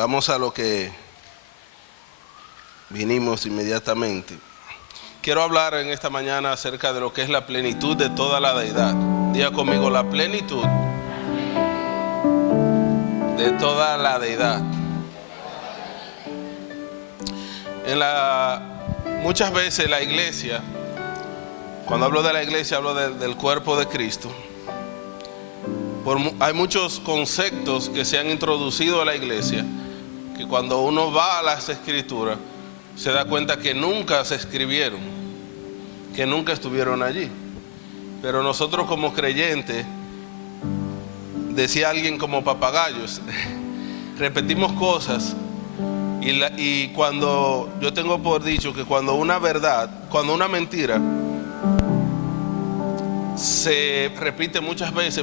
Vamos a lo que vinimos inmediatamente. Quiero hablar en esta mañana acerca de lo que es la plenitud de toda la deidad. Diga conmigo, la plenitud de toda la deidad. Muchas veces la iglesia, cuando hablo de la iglesia, hablo del cuerpo de Cristo. Hay muchos conceptos que se han introducido a la iglesia, que cuando uno va a las escrituras, se da cuenta que nunca se escribieron, que nunca estuvieron allí. Pero nosotros como creyentes, decía alguien, como papagayos, repetimos cosas. Y cuando yo tengo por dicho que cuando una mentira se repite muchas veces,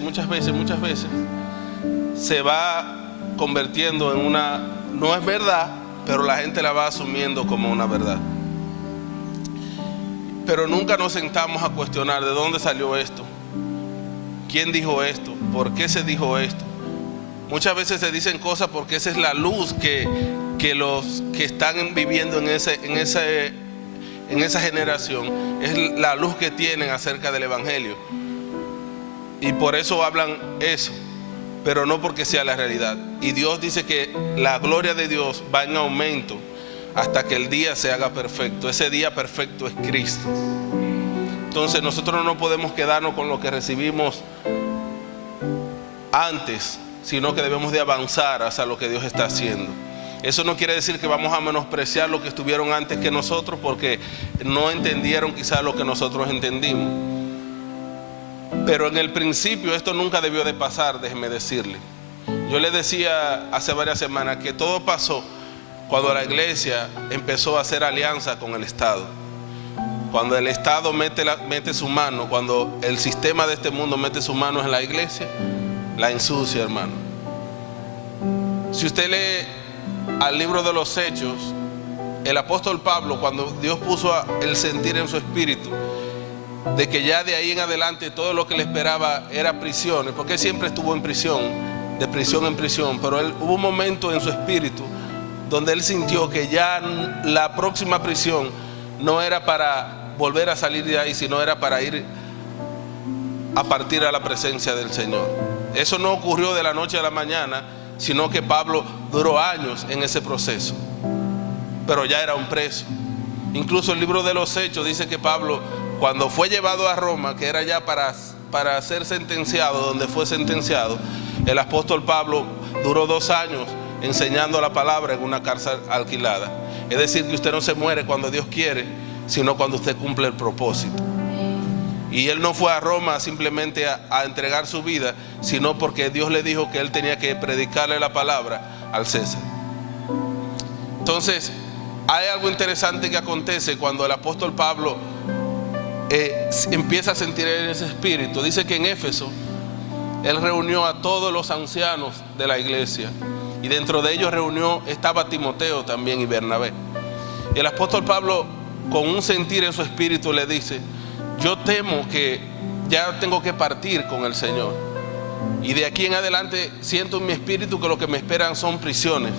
se va convirtiendo en no es verdad, pero la gente la va asumiendo como una verdad. Pero nunca nos sentamos a cuestionar de dónde salió esto, quién dijo esto, por qué se dijo esto. Muchas veces se dicen cosas porque esa es la luz que los que están viviendo en esa generación, es la luz que tienen acerca del evangelio. Y por eso hablan eso, pero no porque sea la realidad. Y Dios dice que la gloria de Dios va en aumento hasta que el día se haga perfecto. Ese día perfecto es Cristo. Entonces nosotros no podemos quedarnos con lo que recibimos antes, sino que debemos de avanzar hacia lo que Dios está haciendo. Eso no quiere decir que vamos a menospreciar lo que estuvieron antes que nosotros, porque no entendieron quizás lo que nosotros entendimos. Pero en el principio esto nunca debió de pasar, déjeme decirle. Yo le decía hace varias semanas que todo pasó cuando la iglesia empezó a hacer alianza con el Estado. Cuando el Estado mete su mano, cuando el sistema de este mundo mete su mano en la iglesia, la ensucia, hermano. Si usted lee al libro de los Hechos, el apóstol Pablo, cuando Dios puso el sentir en su espíritu de que ya de ahí en adelante todo lo que le esperaba era prisiones, porque él siempre estuvo en prisión, de prisión en prisión, pero hubo un momento en su espíritu donde él sintió que ya la próxima prisión no era para volver a salir de ahí, sino era para ir a partir a la presencia del Señor. Eso no ocurrió de la noche a la mañana, sino que Pablo duró años en ese proceso, pero ya era un preso. Incluso el libro de los Hechos dice que Pablo, cuando fue llevado a Roma, que era ya para ser sentenciado, donde fue sentenciado, el apóstol Pablo duró 2 años enseñando la palabra en una cárcel alquilada. Es decir, que usted no se muere cuando Dios quiere, sino cuando usted cumple el propósito. Y él no fue a Roma simplemente a entregar su vida, sino porque Dios le dijo que él tenía que predicarle la palabra al César. Entonces, hay algo interesante que acontece cuando el apóstol Pablo empieza a sentir en ese espíritu. Dice que en Éfeso él reunió a todos los ancianos de la iglesia, y dentro de ellos estaba Timoteo también y Bernabé. Y el apóstol Pablo, con un sentir en su espíritu, le dice: yo temo que ya tengo que partir con el Señor, y de aquí en adelante siento en mi espíritu que lo que me esperan son prisiones,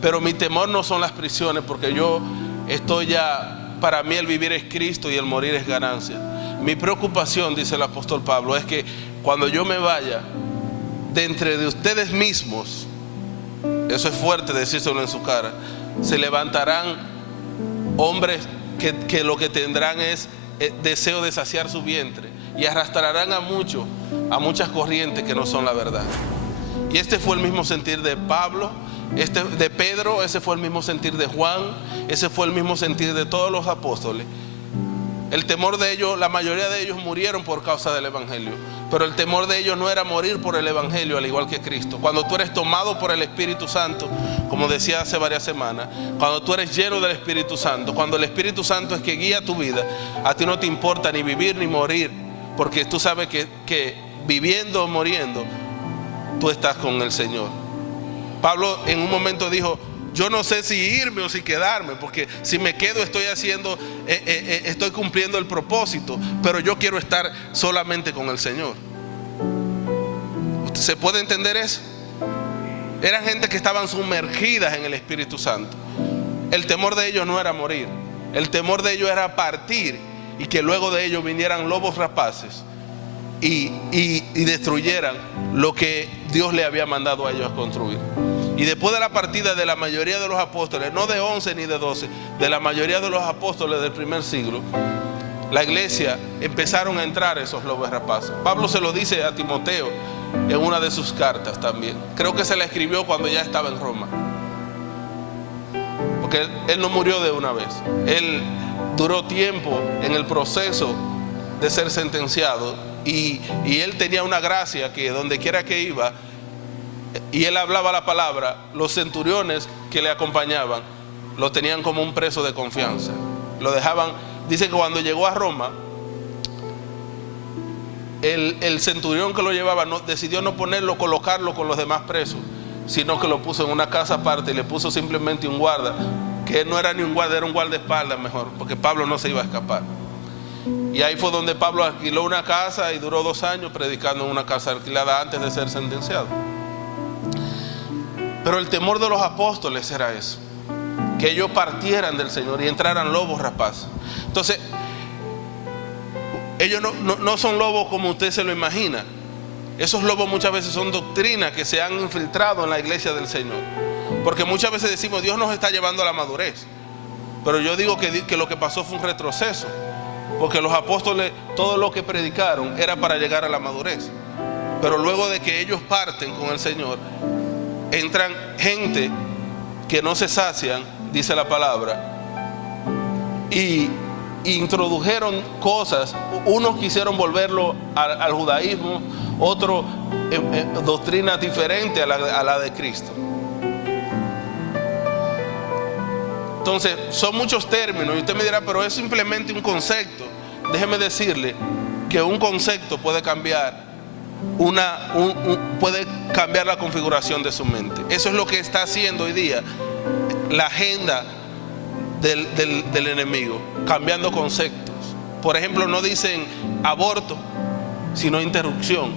pero mi temor no son las prisiones, porque yo estoy ya, para mí el vivir es Cristo y el morir es ganancia. Mi preocupación, dice el apóstol Pablo, es que cuando yo me vaya, de entre de ustedes mismos, eso es fuerte decírselo en su cara, se levantarán hombres que lo que tendrán es deseo de saciar su vientre, y arrastrarán a muchas corrientes que no son la verdad. Y este fue el mismo sentir de Pablo, de Pedro, ese fue el mismo sentir de Juan, ese fue el mismo sentir de todos los apóstoles. El temor de ellos, la mayoría de ellos murieron por causa del evangelio, pero el temor de ellos no era morir por el evangelio, al igual que Cristo. Cuando tú eres tomado por el Espíritu Santo, como decía hace varias semanas, cuando tú eres lleno del Espíritu Santo, cuando el Espíritu Santo es que guía tu vida, a ti no te importa ni vivir ni morir, porque tú sabes que viviendo o muriendo, tú estás con el Señor. Pablo en un momento dijo: yo no sé si irme o si quedarme, porque si me quedo estoy cumpliendo el propósito, pero yo quiero estar solamente con el Señor. ¿Se puede entender eso? Eran gente que estaban sumergidas en el Espíritu Santo. El temor de ellos no era morir. El temor de ellos era partir y que luego de ellos vinieran lobos rapaces y destruyeran lo que Dios le había mandado a ellos a construir. Y después de la partida de la mayoría de los apóstoles, no de 11 ni de 12, de la mayoría de los apóstoles del primer siglo, la iglesia empezaron a entrar esos lobos rapaces. Pablo se lo dice a Timoteo en una de sus cartas también. Creo que se la escribió cuando ya estaba en Roma, porque él no murió de una vez. Él duró tiempo en el proceso de ser sentenciado y él tenía una gracia que donde quiera que iba y él hablaba la palabra, los centuriones que le acompañaban lo tenían como un preso de confianza. Lo dejaban. Dice que cuando llegó a Roma, el centurión que lo llevaba decidió no colocarlo con los demás presos, sino que lo puso en una casa aparte y le puso simplemente un guarda, que no era ni un guarda, era un guardaespaldas mejor, porque Pablo no se iba a escapar. Y ahí fue donde Pablo alquiló una casa y duró 2 años predicando en una casa alquilada antes de ser sentenciado. Pero el temor de los apóstoles era eso, que ellos partieran del Señor y entraran lobos rapaces. Entonces, ellos no son lobos como usted se lo imagina. Esos lobos muchas veces son doctrinas que se han infiltrado en la iglesia del Señor. Porque muchas veces decimos, Dios nos está llevando a la madurez. Pero yo digo que lo que pasó fue un retroceso. Porque los apóstoles, todo lo que predicaron era para llegar a la madurez. Pero luego de que ellos parten con el Señor, entran gente que no se sacian, dice la palabra, y introdujeron cosas. Unos quisieron volverlo al judaísmo, otros doctrinas diferentes a la de Cristo. Entonces son muchos términos y usted me dirá, pero es simplemente un concepto. Déjeme decirle que un concepto puede cambiar puede cambiar la configuración de su mente. Eso es lo que está haciendo hoy día la agenda del enemigo, cambiando conceptos. Por ejemplo, no dicen aborto, sino interrupción.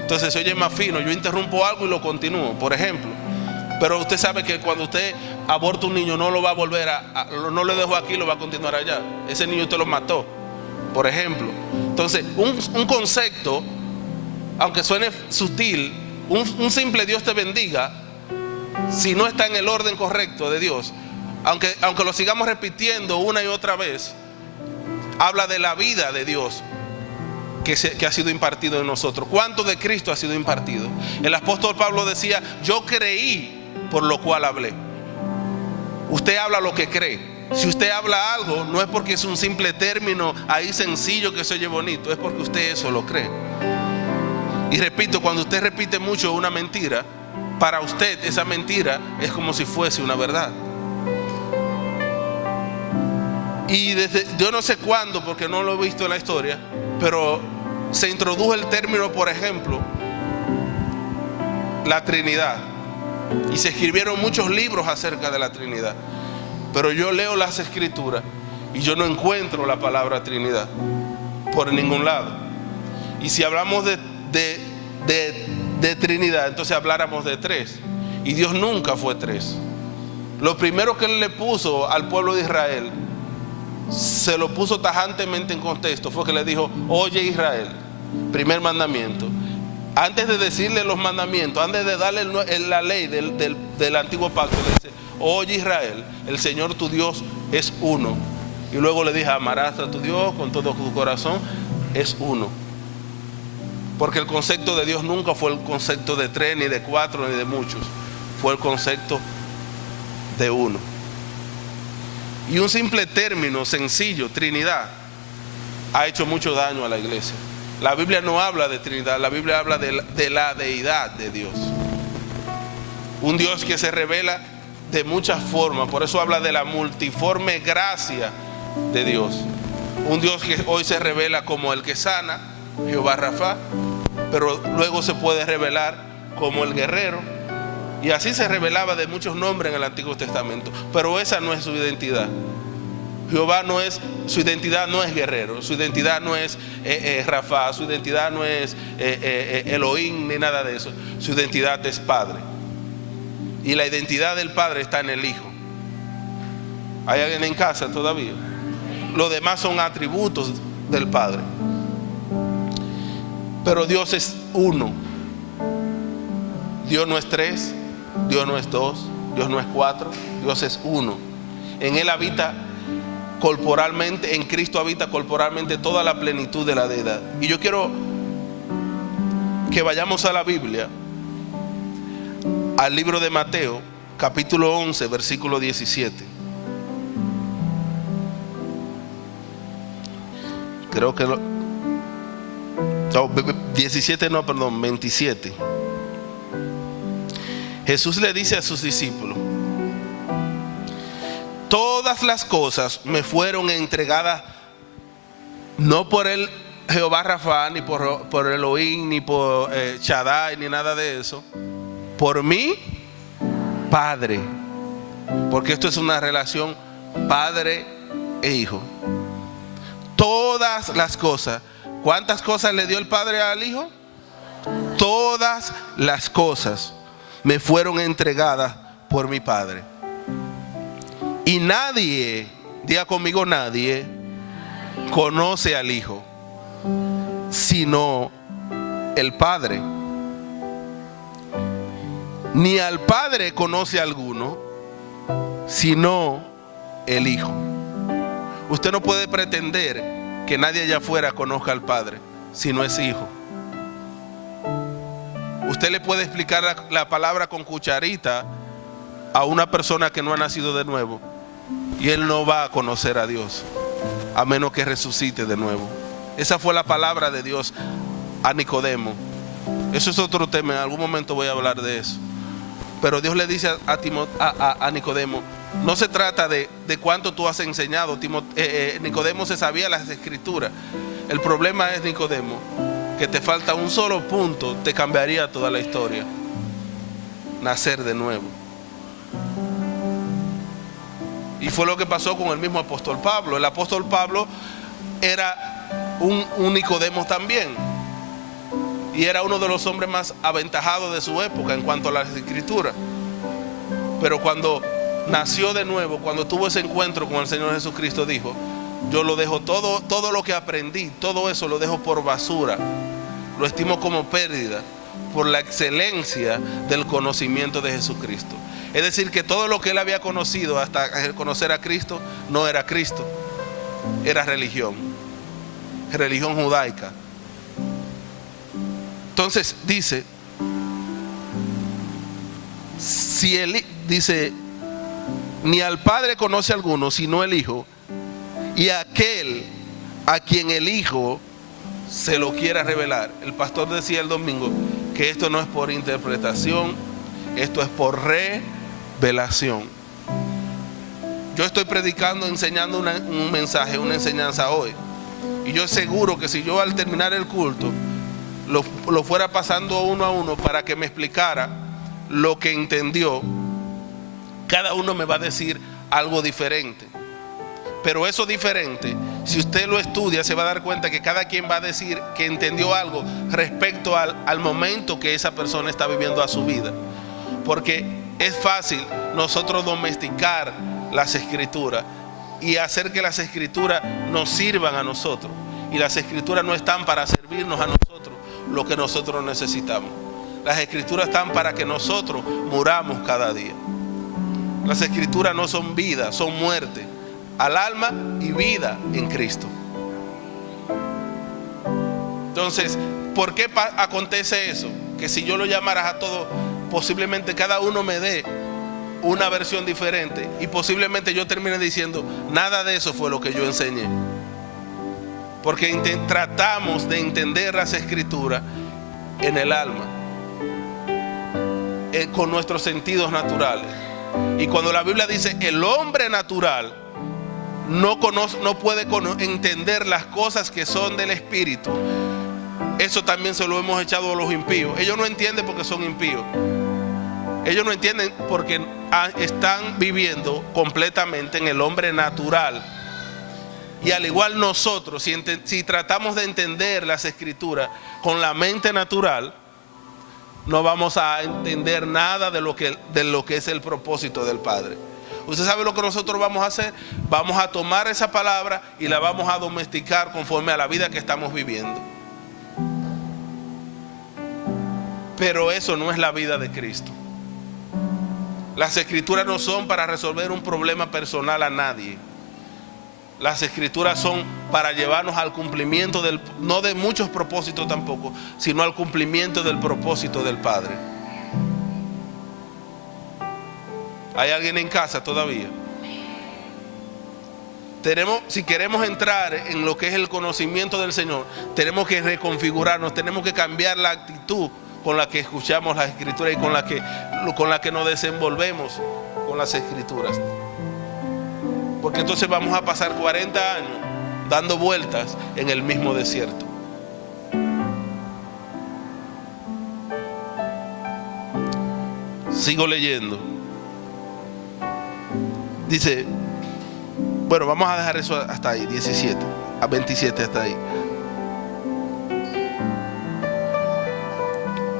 Entonces se oye más fino, yo interrumpo algo y lo continúo, por ejemplo. Pero usted sabe que cuando usted aborta un niño no lo va a volver no le dejó aquí, lo va a continuar allá. Ese niño usted lo mató, por ejemplo. Entonces un concepto, aunque suene sutil, un simple Dios te bendiga, si no está en el orden correcto de Dios, aunque lo sigamos repitiendo una y otra vez, habla de la vida de Dios que ha sido impartido en nosotros. ¿Cuánto de Cristo ha sido impartido? El apóstol Pablo decía, yo creí, por lo cual hablé. Usted habla lo que cree. Si usted habla algo, no es porque es un simple término ahí sencillo que se oye bonito, es porque usted eso lo cree. Y repito, cuando usted repite mucho una mentira, para usted esa mentira es como si fuese una verdad. Y desde yo no sé cuándo, porque no lo he visto en la historia, pero se introdujo el término, por ejemplo, la Trinidad. Y se escribieron muchos libros acerca de la Trinidad. Pero yo leo las Escrituras y yo no encuentro la palabra Trinidad por ningún lado. Y si hablamos de Trinidad, entonces habláramos de 3. Y Dios nunca fue 3. Lo primero que Él le puso al pueblo de Israel, se lo puso tajantemente en contexto, fue que le dijo, oye Israel, primer mandamiento. Antes de decirle los mandamientos, antes de darle la ley del antiguo pacto, le dice, oye Israel, el Señor tu Dios es uno. Y luego le dice, amarás a tu Dios con todo tu corazón, es uno. Porque el concepto de Dios nunca fue el concepto de 3, ni de 4, ni de muchos. Fue el concepto de uno. Y un simple término sencillo, Trinidad, ha hecho mucho daño a la iglesia. La Biblia no habla de Trinidad, la Biblia habla de la deidad de Dios. Un Dios que se revela de muchas formas, por eso habla de la multiforme gracia de Dios. Un Dios que hoy se revela como el que sana, Jehová Rafa, pero luego se puede revelar como el guerrero. Y así se revelaba de muchos nombres en el Antiguo Testamento, pero esa no es su identidad. Jehová no es, su identidad no es guerrero, su identidad no es Rafa, su identidad no es Elohim ni nada de eso. Su identidad es Padre. Y la identidad del Padre está en el Hijo. ¿Hay alguien en casa todavía? Los demás son atributos del Padre. Pero Dios es uno. Dios no es tres, Dios no es dos, Dios no es cuatro, Dios es uno. En Él habita corporalmente, en Cristo habita corporalmente toda la plenitud de la deidad. Y yo quiero que vayamos a la Biblia, al libro de Mateo, capítulo 11, versículo 17. Creo que 27. Jesús le dice a sus discípulos: todas las cosas me fueron entregadas no por el Jehová Rafa, ni por Elohim, ni por Shaddai, ni nada de eso, por mi Padre. Porque esto es una relación padre e hijo. Todas las cosas. ¿Cuántas cosas le dio el Padre al Hijo? Todas las cosas me fueron entregadas por mi Padre. Y nadie, diga conmigo, nadie conoce al Hijo sino el Padre. Ni al Padre conoce alguno sino el Hijo. Usted no puede pretender que nadie allá afuera conozca al Padre si no es hijo. Usted le puede explicar la palabra con cucharita a una persona que no ha nacido de nuevo y él no va a conocer a Dios a menos que resucite de nuevo. Esa fue la palabra de Dios a Nicodemo. Eso es otro tema, en algún momento voy a hablar de eso. Pero Dios le dice a Nicodemo: no se trata de cuánto tú has enseñado. Nicodemo se sabía las escrituras. El problema es, Nicodemo, que te falta un solo punto, te cambiaría toda la historia: nacer de nuevo. Y fue lo que pasó con el mismo apóstol Pablo. El apóstol Pablo era un Nicodemo también. Y era uno de los hombres más aventajados de su época en cuanto a las escrituras. Pero cuando nació de nuevo, cuando tuvo ese encuentro con el Señor Jesucristo, dijo: yo lo dejo todo lo que aprendí, todo eso lo dejo por basura. Lo estimo como pérdida por la excelencia del conocimiento de Jesucristo. Es decir, que todo lo que él había conocido hasta conocer a Cristo no era Cristo, era religión judaica. Entonces dice, ni al Padre conoce alguno sino el Hijo, y aquel a quien el Hijo se lo quiera revelar. El pastor decía el domingo que esto no es por interpretación, esto es por revelación. Yo estoy predicando, enseñando un mensaje, una enseñanza hoy, y yo seguro que si yo al terminar el culto lo fuera pasando uno a uno para que me explicara lo que entendió, cada uno me va a decir algo diferente. Pero eso diferente, si usted lo estudia, se va a dar cuenta que cada quien va a decir que entendió algo respecto al momento que esa persona está viviendo a su vida. Porque es fácil nosotros domesticar las escrituras y hacer que las escrituras nos sirvan a nosotros. Y las escrituras no están para servirnos a nosotros lo que nosotros necesitamos. Las escrituras están para que nosotros muramos cada día. Las escrituras no son vida, son muerte al alma y vida en Cristo. Entonces, ¿por qué acontece eso? Que si yo lo llamaras a todos, posiblemente cada uno me dé una versión diferente y posiblemente yo termine diciendo: nada de eso fue lo que yo enseñé. Porque tratamos de entender las escrituras en el alma, con nuestros sentidos naturales. Y cuando la Biblia dice el hombre natural no puede entender las cosas que son del Espíritu, eso también se lo hemos echado a los impíos. Ellos no entienden porque son impíos. Ellos no entienden porque están viviendo completamente en el hombre natural. Y al igual nosotros, si tratamos de entender las escrituras con la mente natural, no vamos a entender nada de lo que es el propósito del Padre. ¿Usted sabe lo que nosotros vamos a hacer? Vamos a tomar esa palabra y la vamos a domesticar conforme a la vida que estamos viviendo. Pero eso no es la vida de Cristo. Las escrituras no son para resolver un problema personal a nadie. Las escrituras son para llevarnos al cumplimiento no de muchos propósitos tampoco, sino al cumplimiento del propósito del Padre. ¿Hay alguien en casa todavía? Si queremos entrar en lo que es el conocimiento del Señor, tenemos que reconfigurarnos, tenemos que cambiar la actitud con la que escuchamos las escrituras y con la que nos desenvolvemos con las escrituras. Porque entonces vamos a pasar 40 años dando vueltas en el mismo desierto. Sigo leyendo. Dice, bueno, vamos a dejar eso hasta ahí, 17 a 27 hasta ahí.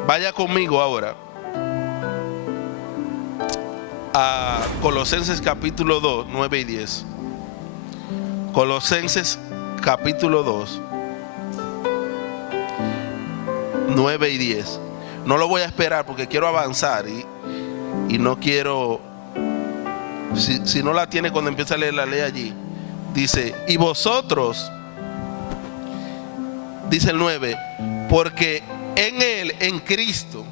Vaya conmigo ahora a Colosenses capítulo 2, 9 y 10. Colosenses capítulo 2, 9 y 10. No lo voy a esperar porque quiero avanzar y no quiero, si no la tiene cuando empieza a leer, la ley allí. Dice, y vosotros, dice el 9, porque en Él, en Cristo,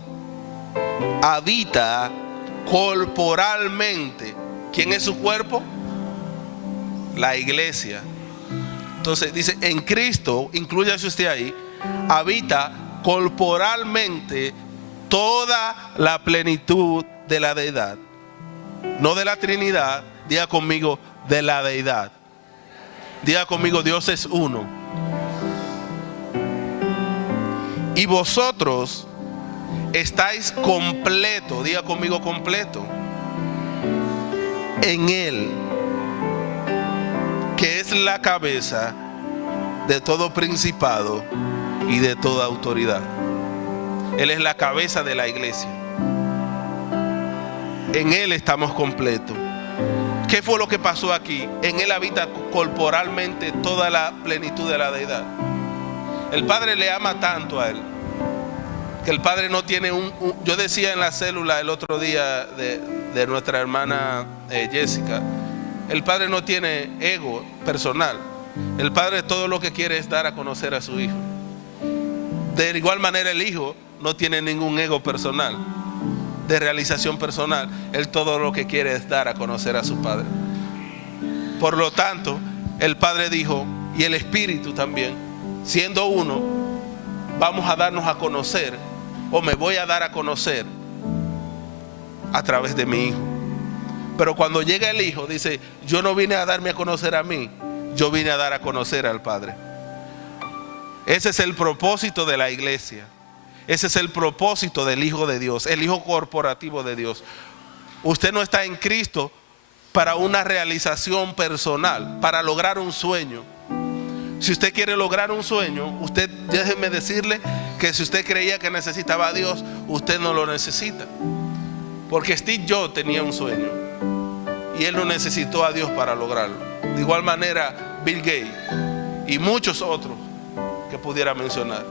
habita corporalmente. ¿Quién es su cuerpo? La iglesia. Entonces dice, en Cristo, incluyase usted ahí, habita corporalmente toda la plenitud de la deidad. No de la Trinidad, diga conmigo, de la deidad. Diga conmigo, Dios es uno. Y vosotros estáis completo, diga conmigo completo, en Él, que es la cabeza de todo principado y de toda autoridad. Él es la cabeza de la iglesia. En Él estamos completos. ¿Qué fue lo que pasó aquí? En Él habita corporalmente toda la plenitud de la deidad. El Padre le ama tanto a Él, que el Padre no tiene yo decía en la célula el otro día de nuestra hermana Jessica, el Padre no tiene ego personal. El Padre todo lo que quiere es dar a conocer a su Hijo. De igual manera el Hijo no tiene ningún ego personal, de realización personal. Él todo lo que quiere es dar a conocer a su Padre. Por lo tanto, el Padre dijo, y el Espíritu también, siendo uno, vamos a darnos a conocer, o me voy a dar a conocer a través de mi Hijo. Pero cuando llega el Hijo, dice, yo no vine a darme a conocer a mí, yo vine a dar a conocer al Padre. Ese es el propósito de la iglesia. Ese es el propósito del Hijo de Dios, el Hijo corporativo de Dios. Usted no está en Cristo para una realización personal, para lograr un sueño. Si usted quiere lograr un sueño, usted, déjeme decirle que si usted creía que necesitaba a Dios, usted no lo necesita. Porque Steve Jobs tenía un sueño y él no necesitó a Dios para lograrlo. De igual manera, Bill Gates y muchos otros que pudiera mencionar.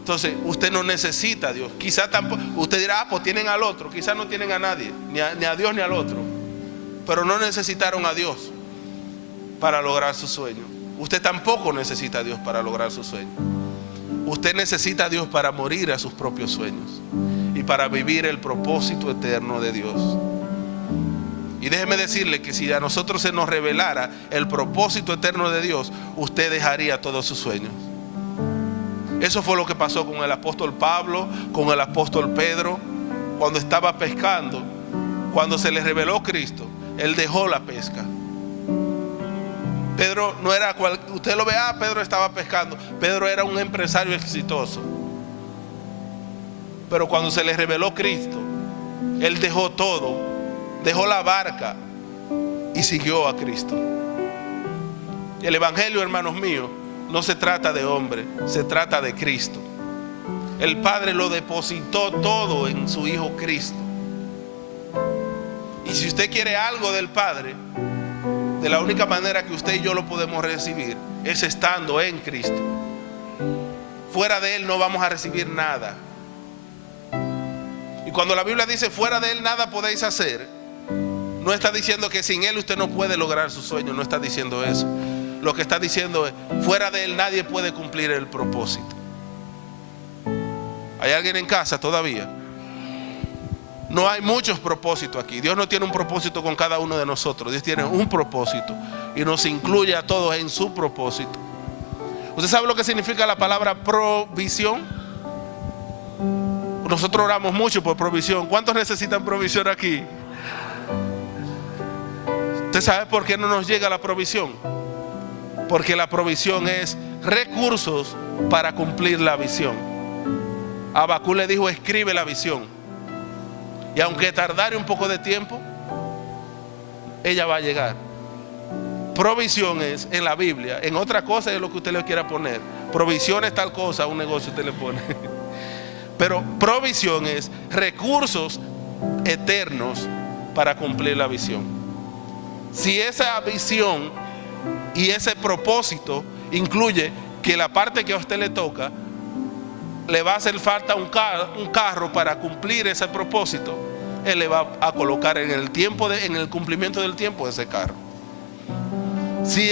Entonces, usted no necesita a Dios. Quizá tampoco, usted dirá, pues tienen al otro. Quizá no tienen a nadie, ni a Dios ni al otro. Pero no necesitaron a Dios para lograr su sueño. Usted tampoco necesita a Dios para lograr su sueño. Usted necesita a Dios para morir a sus propios sueños y para vivir el propósito eterno de Dios. Y déjeme decirle que si a nosotros se nos revelara el propósito eterno de Dios, usted dejaría todos sus sueños. Eso fue lo que pasó con el apóstol Pablo, con el apóstol Pedro, cuando estaba pescando. Cuando se le reveló Cristo, él dejó la pesca. Pedro no era usted lo ve, Pedro estaba pescando. Pedro era un empresario exitoso. Pero cuando se le reveló Cristo, él dejó todo, dejó la barca y siguió a Cristo. El evangelio, hermanos míos, no se trata de hombre, se trata de Cristo. El Padre lo depositó todo en su Hijo Cristo. Y si usted quiere algo del Padre, de la única manera que usted y yo lo podemos recibir es estando en Cristo. Fuera de Él no vamos a recibir nada. Y cuando la Biblia dice fuera de Él nada podéis hacer, no está diciendo que sin Él usted no puede lograr sus sueños. No está diciendo eso. Lo que está diciendo es fuera de Él nadie puede cumplir el propósito. ¿Hay alguien en casa todavía? No hay muchos propósitos aquí. Dios no tiene un propósito con cada uno de nosotros. Dios tiene un propósito y nos incluye a todos en su propósito. ¿Usted sabe lo que significa la palabra provisión? Nosotros oramos mucho por provisión. ¿Cuántos necesitan provisión aquí? ¿Usted sabe por qué no nos llega la provisión? Porque la provisión es recursos para cumplir la visión. Habacuc le dijo: escribe la visión. Y aunque tardare un poco de tiempo, ella va a llegar. Provisión es en la Biblia. En otra cosa es lo que usted le quiera poner. Provisión es tal cosa, a un negocio usted le pone. Pero provisión es recursos eternos para cumplir la visión. Si esa visión y ese propósito incluye que la parte que a usted le toca le va a hacer falta un carro para cumplir ese propósito, Él le va a colocar en el cumplimiento del tiempo ese carro. Si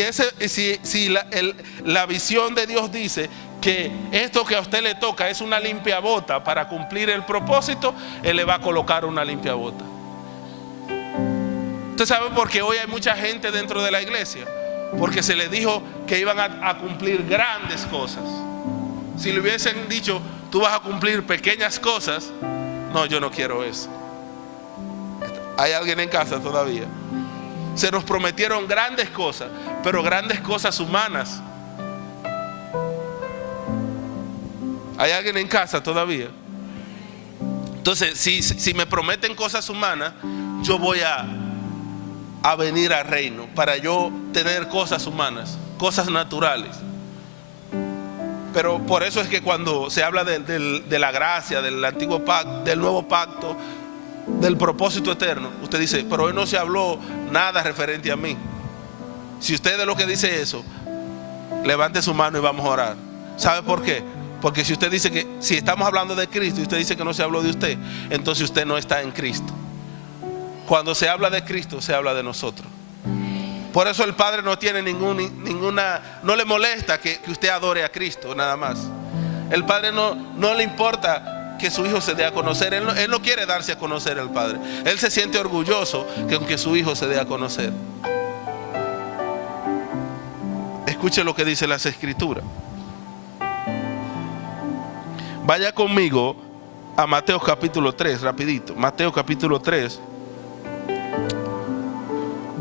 la visión de Dios dice que esto que a usted le toca es una limpiabota para cumplir el propósito, Él le va a colocar una limpiabota. ¿Usted sabe por qué hoy hay mucha gente dentro de la iglesia? Porque se les dijo que iban a cumplir grandes cosas. Si le hubiesen dicho, tú vas a cumplir pequeñas cosas, no, yo no quiero eso. ¿Hay alguien en casa todavía? Se nos prometieron grandes cosas, pero grandes cosas humanas. ¿Hay alguien en casa todavía? Entonces, si me prometen cosas humanas, yo voy a venir al reino para yo tener cosas humanas, cosas naturales. Pero por eso es que cuando se habla de la gracia, del antiguo pacto, del nuevo pacto, del propósito eterno, usted dice, pero hoy no se habló nada referente a mí. Si usted de lo que dice eso, levante su mano y vamos a orar. ¿Sabe por qué? Porque si usted dice que, si estamos hablando de Cristo y usted dice que no se habló de usted, entonces usted no está en Cristo. Cuando se habla de Cristo, se habla de nosotros. Por eso el Padre no tiene no le molesta que usted adore a Cristo, nada más. El Padre no le importa que su Hijo se dé a conocer. Él no quiere darse a conocer al Padre. Él se siente orgulloso que su Hijo se dé a conocer. Escuche lo que dice las Escrituras. Vaya conmigo a Mateo capítulo 3, rapidito. Mateo capítulo 3.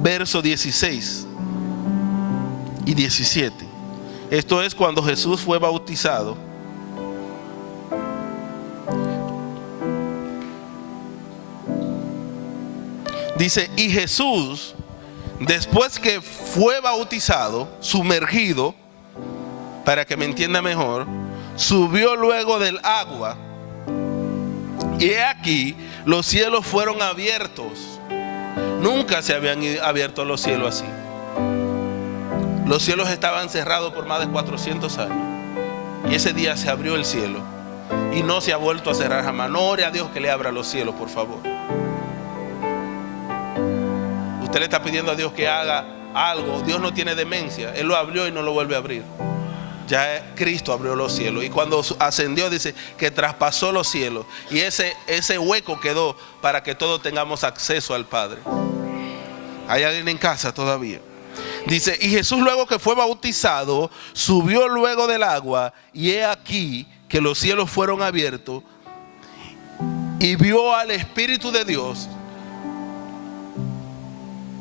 Verso 16 y 17. Esto es cuando Jesús fue bautizado. Dice, y Jesús, después que fue bautizado, sumergido, para que me entienda mejor, subió luego del agua. Y he aquí, los cielos fueron abiertos. Nunca se habían abierto los cielos así. Los cielos estaban cerrados por más de 400 años. Y ese día se abrió el cielo. Y no se ha vuelto a cerrar jamás. No ore a Dios que le abra los cielos, por favor. Usted le está pidiendo a Dios que haga algo. Dios no tiene demencia. Él lo abrió y no lo vuelve a abrir. Ya Cristo abrió los cielos. Y cuando ascendió dice que traspasó los cielos. Y ese hueco quedó para que todos tengamos acceso al Padre. ¿Hay alguien en casa todavía? Dice, y Jesús luego que fue bautizado, subió luego del agua. Y he aquí que los cielos fueron abiertos. Y vio al Espíritu de Dios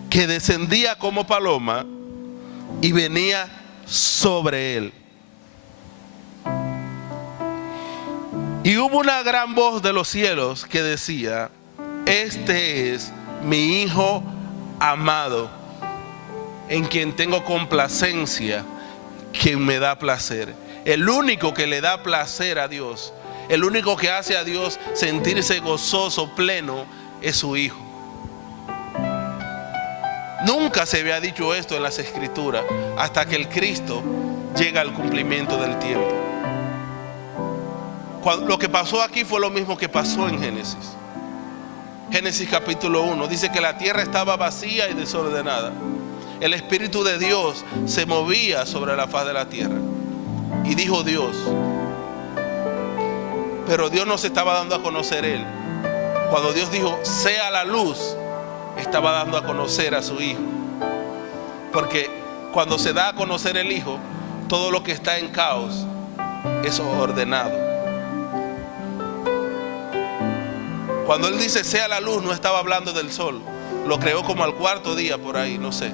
que descendía como paloma y venía sobre él. Y hubo una gran voz de los cielos que decía, este es mi Hijo amado, en quien tengo complacencia, quien me da placer. El único que le da placer a Dios el único que hace a Dios sentirse gozoso, pleno, es su Hijo. Nunca se había dicho esto en las Escrituras hasta que el Cristo llega al cumplimiento del tiempo. Lo que pasó aquí fue lo mismo que pasó en Génesis. Génesis capítulo 1 dice que la tierra estaba vacía y desordenada. El Espíritu de Dios se movía sobre la faz de la tierra. Y dijo Dios, pero Dios no se estaba dando a conocer Él. Cuando Dios dijo, sea la luz, estaba dando a conocer a su Hijo. Porque cuando se da a conocer el Hijo, todo lo que está en caos es ordenado. Cuando Él dice sea la luz, no estaba hablando del sol. Lo creó como al cuarto día por ahí, no sé.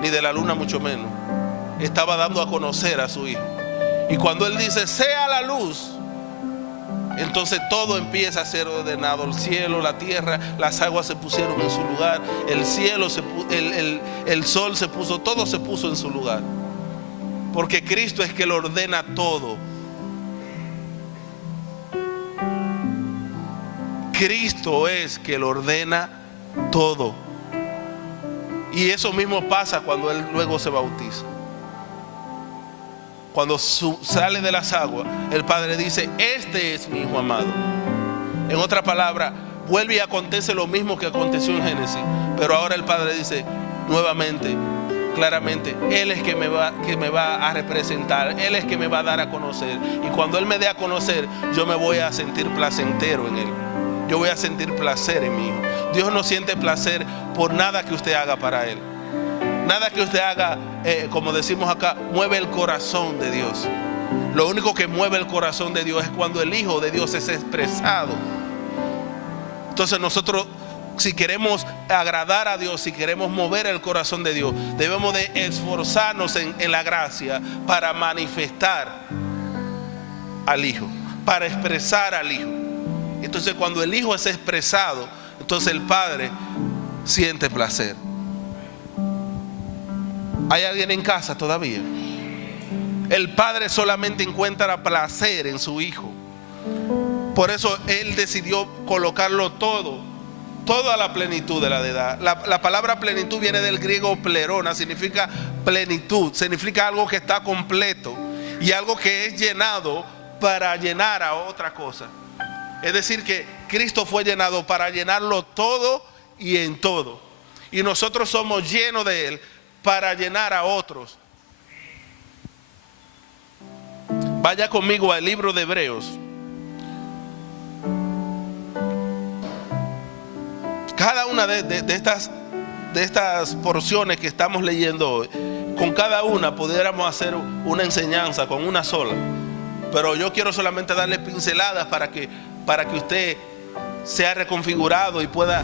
Ni de la luna mucho menos. Estaba dando a conocer a su Hijo. Y cuando Él dice sea la luz, entonces todo empieza a ser ordenado. El cielo, la tierra, las aguas se pusieron en su lugar. El cielo, el sol se puso, todo se puso en su lugar. Porque Cristo es que lo ordena todo. Cristo es que lo ordena todo. Y eso mismo pasa cuando Él luego se bautiza. Cuando sale de las aguas, el Padre dice, este es mi Hijo amado. En otra palabra, vuelve y acontece lo mismo que aconteció en Génesis. Pero ahora el Padre dice nuevamente, claramente, Él es que me va a representar. Él es que me va a dar a conocer. Y cuando Él me dé a conocer, yo me voy a sentir placentero en Él. Yo voy a sentir placer en mi Hijo. Dios no siente placer por nada que usted haga para Él. Nada que usted haga, como decimos acá, mueve el corazón de Dios. Lo único que mueve el corazón de Dios es cuando el Hijo de Dios es expresado. Entonces nosotros, si queremos agradar a Dios, si queremos mover el corazón de Dios, debemos de esforzarnos en la gracia para manifestar al Hijo, para expresar al Hijo. Entonces cuando el Hijo es expresado, entonces el Padre siente placer. ¿Hay alguien en casa todavía? El Padre solamente encuentra placer en su Hijo. Por eso Él decidió colocarlo todo, toda la plenitud de la deidad. La palabra plenitud viene del griego plerona, significa plenitud, significa algo que está completo y algo que es llenado para llenar a otra cosa. Es decir que Cristo fue llenado para llenarlo todo y en todo. Y nosotros somos llenos de Él para llenar a otros. Vaya conmigo al libro de Hebreos. Cada una de estas porciones que estamos leyendo hoy, con cada una pudiéramos hacer una enseñanza con una sola. Pero yo quiero solamente darle pinceladas para que usted sea reconfigurado y pueda.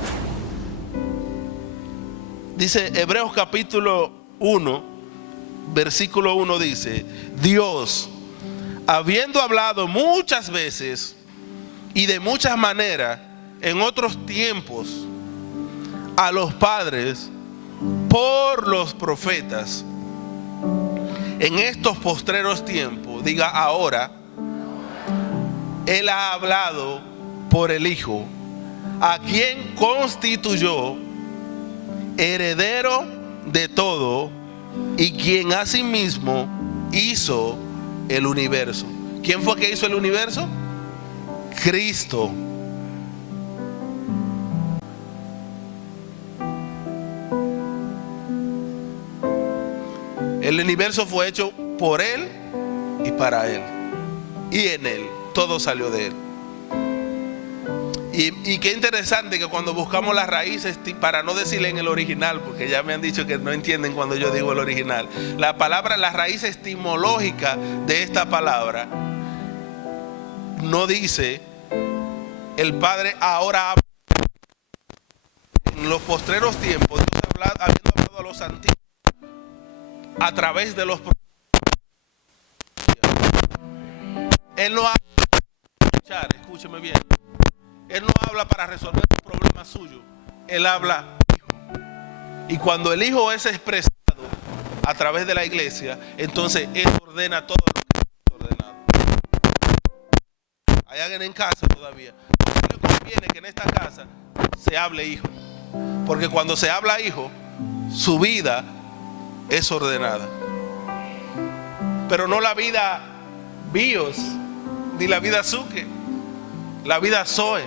Dice Hebreos capítulo 1, versículo 1 dice, Dios, habiendo hablado muchas veces y de muchas maneras en otros tiempos a los padres por los profetas, en estos postreros tiempos, diga ahora, Él ha hablado por el Hijo, a quien constituyó heredero de todo y quien asimismo hizo el universo. ¿Quién fue que hizo el universo? Cristo. El universo fue hecho por Él y para Él. Y en Él. Todo salió de Él. Y qué interesante que cuando buscamos las raíces, para no decirle en el original, porque ya me han dicho que no entienden cuando yo digo el original, la raíz etimológica de esta palabra no dice el Padre ahora habla. En los postreros tiempos, Dios habiendo hablado a los antiguos a través de los profetas, Él no habla para escuchar, escúcheme bien. Él no habla para resolver un problema suyo. Él habla Hijo. Y cuando el Hijo es expresado a través de la iglesia, entonces Él ordena todo lo que está ordenado. Hay alguien en casa todavía. No le conviene que en esta casa se hable hijo. Porque cuando se habla hijo, su vida es ordenada. Pero no la vida bios, ni la vida suke, la vida zoe.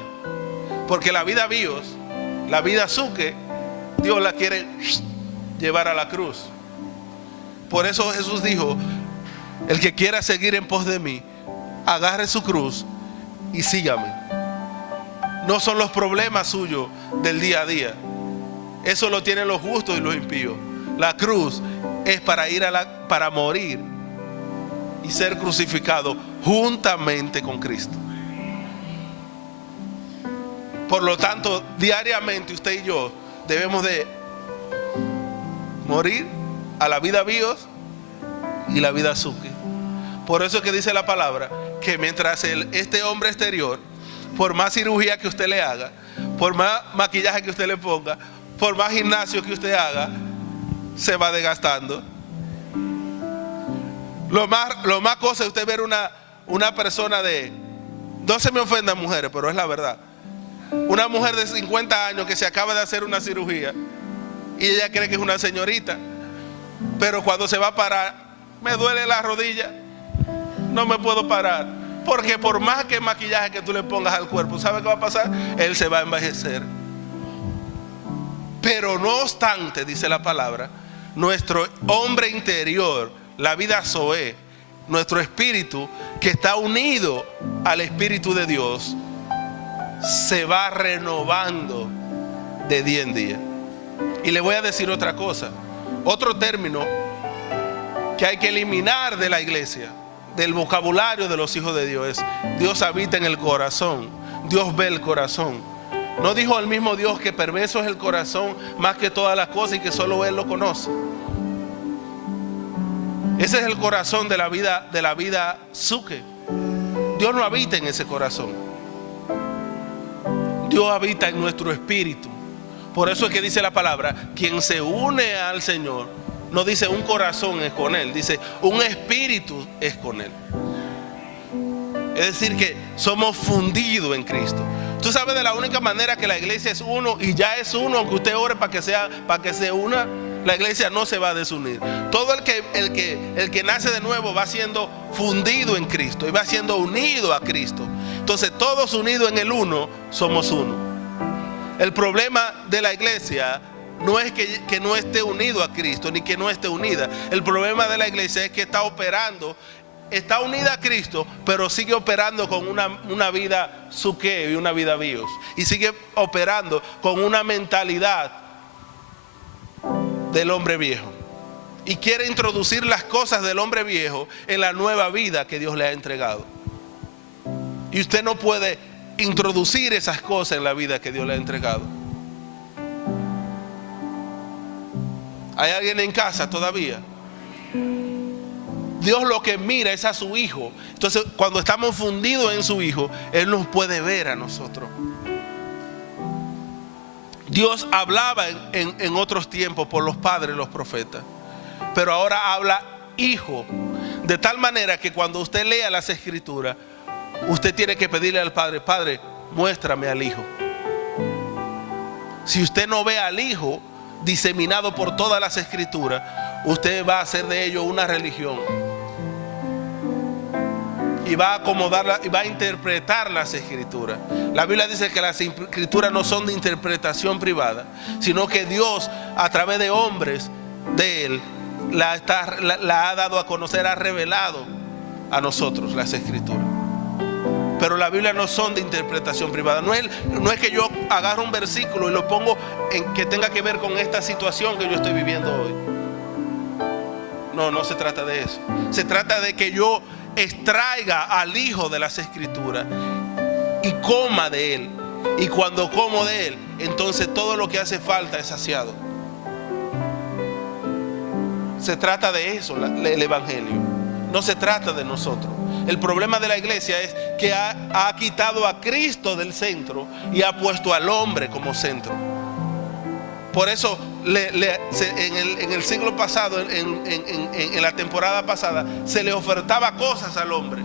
Porque la vida bios, la vida suke, Dios la quiere llevar a la cruz. Por eso Jesús dijo: el que quiera seguir en pos de mí, agarre su cruz y sígame. No son los problemas suyos del día a día. Eso lo tienen los justos y los impíos. La cruz es para ir para morir y ser crucificado juntamente con Cristo. Por lo tanto, diariamente usted y yo debemos de morir a la vida bios y la vida suke. Por eso es que dice la palabra que mientras este hombre exterior, por más cirugía que usted le haga, por más maquillaje que usted le ponga, por más gimnasio que usted haga, se va desgastando. Lo más cosa es usted ver una persona no se me ofendan mujeres, pero es la verdad. Una mujer de 50 años que se acaba de hacer una cirugía y ella cree que es una señorita, pero cuando se va a parar, me duele la rodilla, no me puedo parar. Porque por más que maquillaje que tú le pongas al cuerpo, ¿sabe qué va a pasar? Él se va a envejecer. Pero no obstante, dice la palabra, nuestro hombre interior, la vida zoe, nuestro espíritu que está unido al Espíritu de Dios, se va renovando de día en día. Y le voy a decir otra cosa, otro término que hay que eliminar de la iglesia, del vocabulario de los hijos de Dios, es: Dios habita en el corazón, Dios ve el corazón. ¿No dijo el mismo Dios que perverso es el corazón más que todas las cosas y que solo Él lo conoce? Ese es el corazón de la vida suke. Dios no habita en ese corazón. Dios habita en nuestro espíritu. Por eso es que dice la palabra: quien se une al Señor, no dice un corazón es con Él, dice un espíritu es con Él. Es decir, que somos fundidos en Cristo. Tú sabes de la única manera que la iglesia es uno, y ya es uno, aunque usted ore para que se una, la iglesia no se va a desunir. Todo el que nace de nuevo va siendo fundido en Cristo y va siendo unido a Cristo. Entonces todos unidos en el uno somos uno. El problema de la iglesia no es que no esté unido a Cristo, ni que no esté unida. El problema de la iglesia es que está unida a Cristo, pero sigue operando con una vida suke y una vida bios. Y sigue operando con una mentalidad del hombre viejo. Y quiere introducir las cosas del hombre viejo en la nueva vida que Dios le ha entregado. Y usted no puede introducir esas cosas en la vida que Dios le ha entregado. ¿Hay alguien en casa todavía? Dios lo que mira es a su Hijo. Entonces, cuando estamos fundidos en su Hijo, Él nos puede ver a nosotros. Dios hablaba en otros tiempos por los padres, los profetas, pero ahora habla Hijo, de tal manera que cuando usted lea las Escrituras, usted tiene que pedirle al Padre: Padre, muéstrame al Hijo. Si usted no ve al Hijo diseminado por todas las Escrituras, usted va a hacer de ello una religión y va a acomodarla y va a interpretar las Escrituras. La Biblia dice que las Escrituras no son de interpretación privada, sino que Dios, a través de hombres de Él, la ha dado a conocer, ha revelado a nosotros las Escrituras. Pero la Biblia no son de interpretación privada. No es que yo agarro un versículo y lo pongo en que tenga que ver con esta situación que yo estoy viviendo hoy. No se trata de eso. Se trata de que yo extraiga al Hijo de las Escrituras y coma de Él. Y cuando como de Él, entonces todo lo que hace falta es saciado. Se trata de eso, el Evangelio. No se trata de nosotros. El problema de la iglesia es que ha quitado a Cristo del centro y ha puesto al hombre como centro. Por eso en el siglo pasado, en la temporada pasada, se le ofertaba cosas al hombre.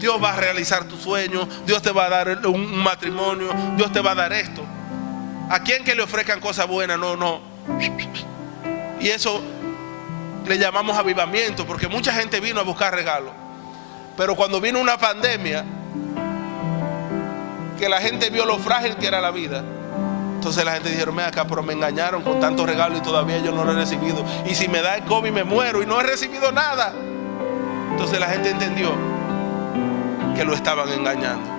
Dios va a realizar tu sueño, Dios te va a dar un matrimonio, Dios te va a dar esto. ¿A quién que le ofrezcan cosas buenas? No. Y eso le llamamos avivamiento, porque mucha gente vino a buscar regalos. Pero cuando vino una pandemia, que la gente vio lo frágil que era la vida, entonces la gente dijeron, ven acá, pero me engañaron con tantos regalos y todavía yo no lo he recibido. Y si me da el COVID me muero y no he recibido nada. Entonces la gente entendió que lo estaban engañando,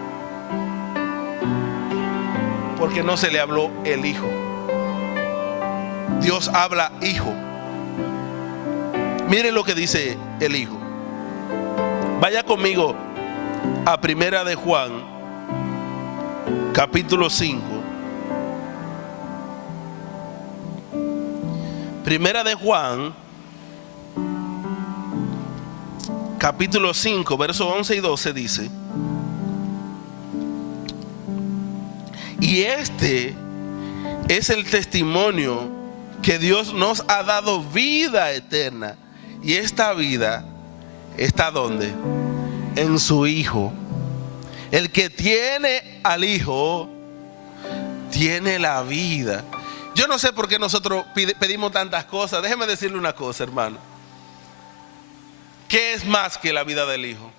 porque no se le habló el Hijo. Dios habla Hijo. Miren lo que dice el Hijo. Vaya conmigo a Primera de Juan, capítulo 5. Primera de Juan, capítulo 5, versos 11 y 12 dice: y este es el testimonio que Dios nos ha dado vida eterna. Y esta vida está ¿dónde? En su Hijo. El que tiene al Hijo tiene la vida. Yo no sé por qué nosotros pedimos tantas cosas. Déjeme decirle una cosa, hermano. ¿Qué es más que la vida del Hijo?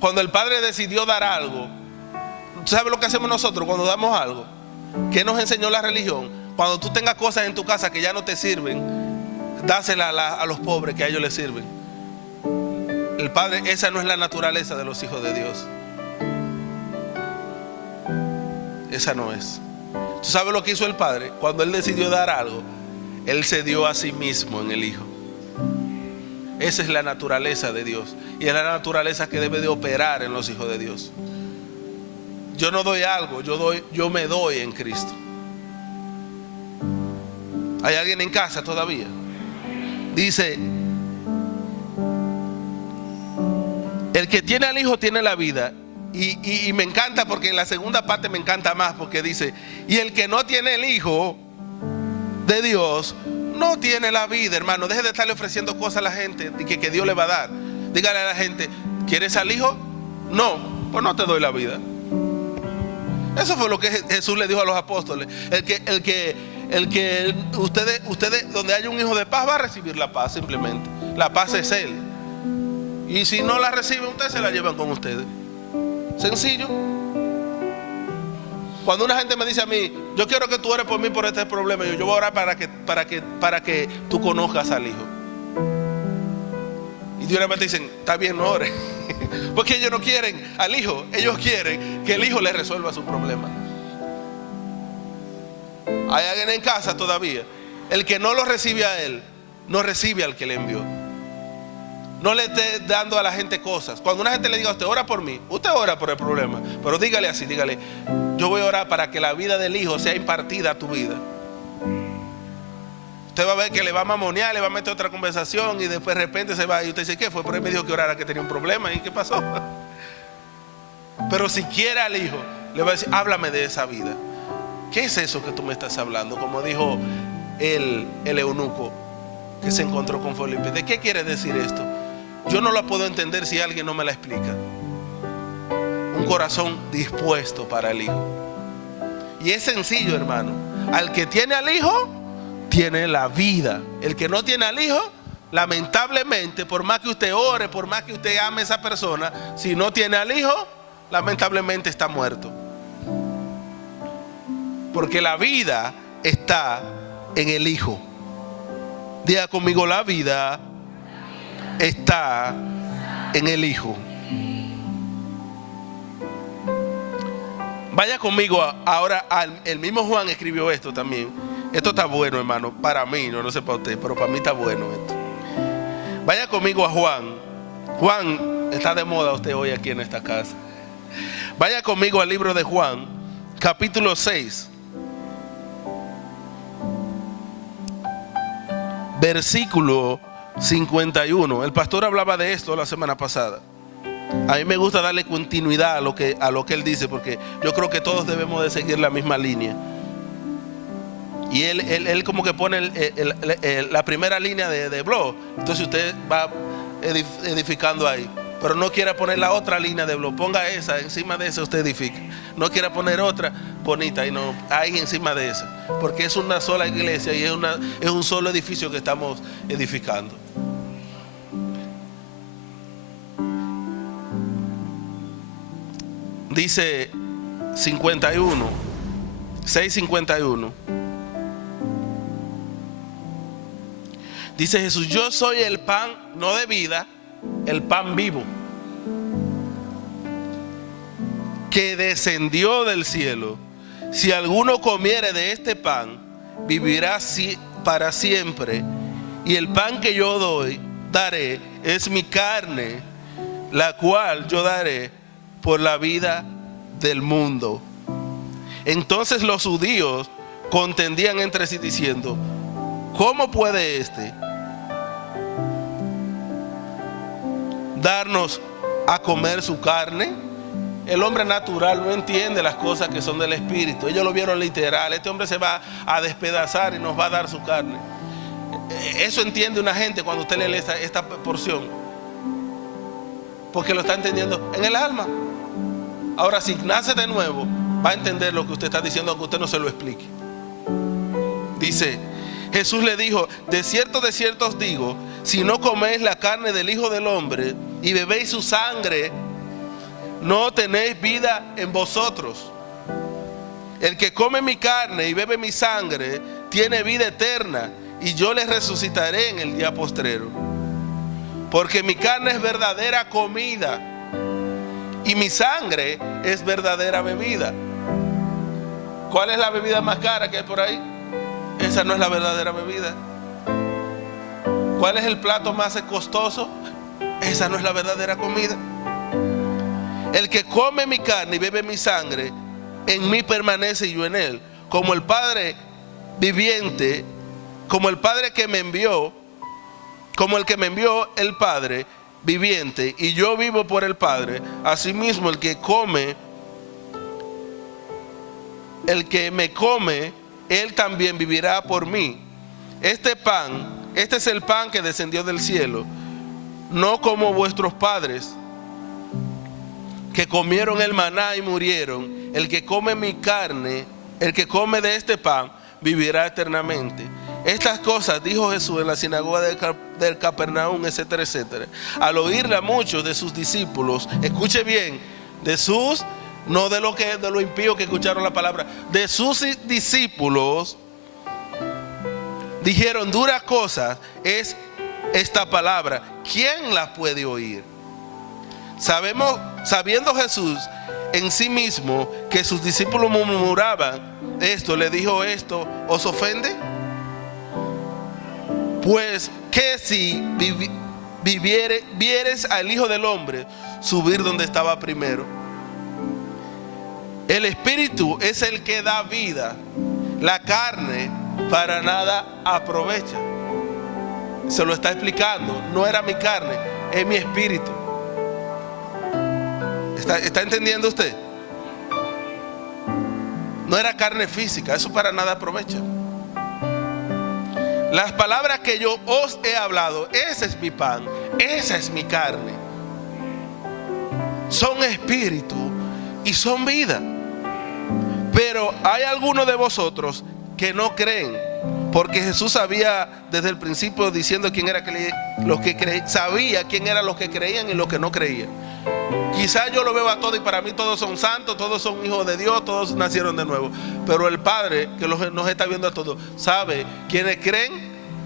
Cuando el Padre decidió dar algo, ¿sabe lo que hacemos nosotros cuando damos algo? ¿Qué nos enseñó la religión? Cuando tú tengas cosas en tu casa que ya no te sirven, dáselas a los pobres, que a ellos les sirven. El Padre, esa no es la naturaleza de los hijos de Dios. Esa no es. ¿Tú sabes lo que hizo el Padre? Cuando Él decidió dar algo, Él se dio a sí mismo en el Hijo. Esa es la naturaleza de Dios. Y es la naturaleza que debe de operar en los hijos de Dios. Yo no doy algo, yo me doy en Cristo. ¿Hay alguien en casa todavía? Dice: el que tiene al Hijo tiene la vida. Y me encanta, porque en la segunda parte me encanta más, porque dice: y el que no tiene el Hijo de Dios no tiene la vida. Hermano, deje de estarle ofreciendo cosas a la gente que Dios le va a dar. Dígale a la gente: ¿quieres al Hijo? No, pues no te doy la vida. Eso fue lo que Jesús le dijo a los apóstoles. El que ustedes, donde haya un hijo de paz, va a recibir la paz simplemente. La paz es Él. Y si no la reciben, ustedes se la llevan con ustedes. Sencillo. Cuando una gente me dice a mí: yo quiero que tú ores por mí por este problema, yo voy a orar para que tú conozcas al Hijo. Y de una vez dicen: está bien, no ores. Porque ellos no quieren al Hijo, ellos quieren que el Hijo les resuelva su problema. Hay alguien en casa todavía. El que no lo recibe a Él, no recibe al que le envió. No le esté dando a la gente cosas. Cuando una gente le diga a usted: ora por mí, usted ora por el problema. Pero dígale así, dígale: yo voy a orar para que la vida del Hijo sea impartida a tu vida. Usted va a ver que le va a mamonear, le va a meter otra conversación, y después de repente se va y usted dice: ¿qué fue? Por él me dijo que orara, que tenía un problema. ¿Y qué pasó? Pero si quiere al Hijo, le va a decir: háblame de esa vida. ¿Qué es eso que tú me estás hablando? Como dijo el eunuco que se encontró con Felipe: ¿de qué quiere decir esto? Yo no la puedo entender si alguien no me la explica. Un corazón dispuesto para el Hijo. Y es sencillo, hermano. Al que tiene al Hijo, tiene la vida. El que no tiene al Hijo, lamentablemente, por más que usted ore, por más que usted ame a esa persona, si no tiene al Hijo, lamentablemente está muerto. Porque la vida está en el Hijo. Diga conmigo: la vida está en el Hijo. Vaya conmigo ahora el mismo Juan escribió esto también. Esto está bueno, hermano, para mí, no sé para usted, pero para mí está bueno esto. Vaya conmigo a Juan. Juan está de moda usted hoy aquí en esta casa. Vaya conmigo al libro de Juan, capítulo 6, versículo 51. El pastor hablaba de esto la semana pasada. A mí me gusta darle continuidad a lo que él dice, porque yo creo que todos debemos de seguir la misma línea. Y él como que pone la primera línea de blog. Entonces usted va edificando ahí. Pero no quiera poner la otra línea de bloque. Ponga esa, encima de esa usted edifica. No quiera poner otra bonita y no, ahí encima de esa. Porque es una sola iglesia y es un solo edificio que estamos edificando. Dice 6:51. Dice Jesús: yo soy el pan, no de vida, el pan vivo, que descendió del cielo. Si alguno comiere de este pan, vivirá para siempre. Y el pan que yo daré es mi carne, la cual yo daré por la vida del mundo. Entonces los judíos contendían entre sí diciendo: ¿cómo puede darnos a comer su carne? El hombre natural no entiende las cosas que son del espíritu. Ellos lo vieron literal. Este hombre se va a despedazar y nos va a dar su carne. Eso entiende una gente cuando usted lee esta porción, porque lo está entendiendo en el alma. Ahora, si nace de nuevo, va a entender lo que usted está diciendo, aunque usted no se lo explique. Dice: Jesús le dijo: de cierto os digo, si no coméis la carne del Hijo del Hombre y bebéis su sangre, no tenéis vida en vosotros. El que come mi carne y bebe mi sangre tiene vida eterna, y yo les resucitaré en el día postrero. Porque mi carne es verdadera comida y mi sangre es verdadera bebida. ¿Cuál es la bebida más cara que hay por ahí? Esa no es la verdadera bebida. ¿Cuál es el plato más costoso? Esa no es la verdadera comida. El que come mi carne y bebe mi sangre, en mí permanece y yo en él. Como el Padre viviente, como el Padre que me envió, como el que me envió el Padre viviente, y yo vivo por el Padre, asimismo el que me come, él también vivirá por mí. Este es el pan que descendió del cielo, no como vuestros padres, que comieron el maná y murieron. El que come mi carne, el que come de este pan, vivirá eternamente. Estas cosas dijo Jesús en la sinagoga del Capernaum, etcétera, etcétera. Al oírla muchos de sus discípulos, escuche bien, no de lo impíos que escucharon la palabra, de sus discípulos, dijeron: duras cosas es esta palabra, ¿quién la puede oír? Sabiendo Jesús en sí mismo que sus discípulos murmuraban esto, le dijo: ¿esto os ofende? Pues que si vieres al Hijo del Hombre subir donde estaba primero. El espíritu es el que da vida, la carne para nada aprovecha. Se lo está explicando: no era mi carne, es mi espíritu. ¿Está entendiendo usted? No era carne física, eso para nada aprovecha. Las palabras que yo os he hablado, ese es mi pan, esa es mi carne, son espíritu y son vida. Pero hay algunos de vosotros que no creen, porque Jesús sabía desde el principio, diciendo quién era los que creían, sabía quién eran los que creían y los que no creían. Quizás yo lo veo a todos y para mí todos son santos, todos son hijos de Dios, todos nacieron de nuevo. Pero el Padre que nos está viendo a todos sabe quiénes creen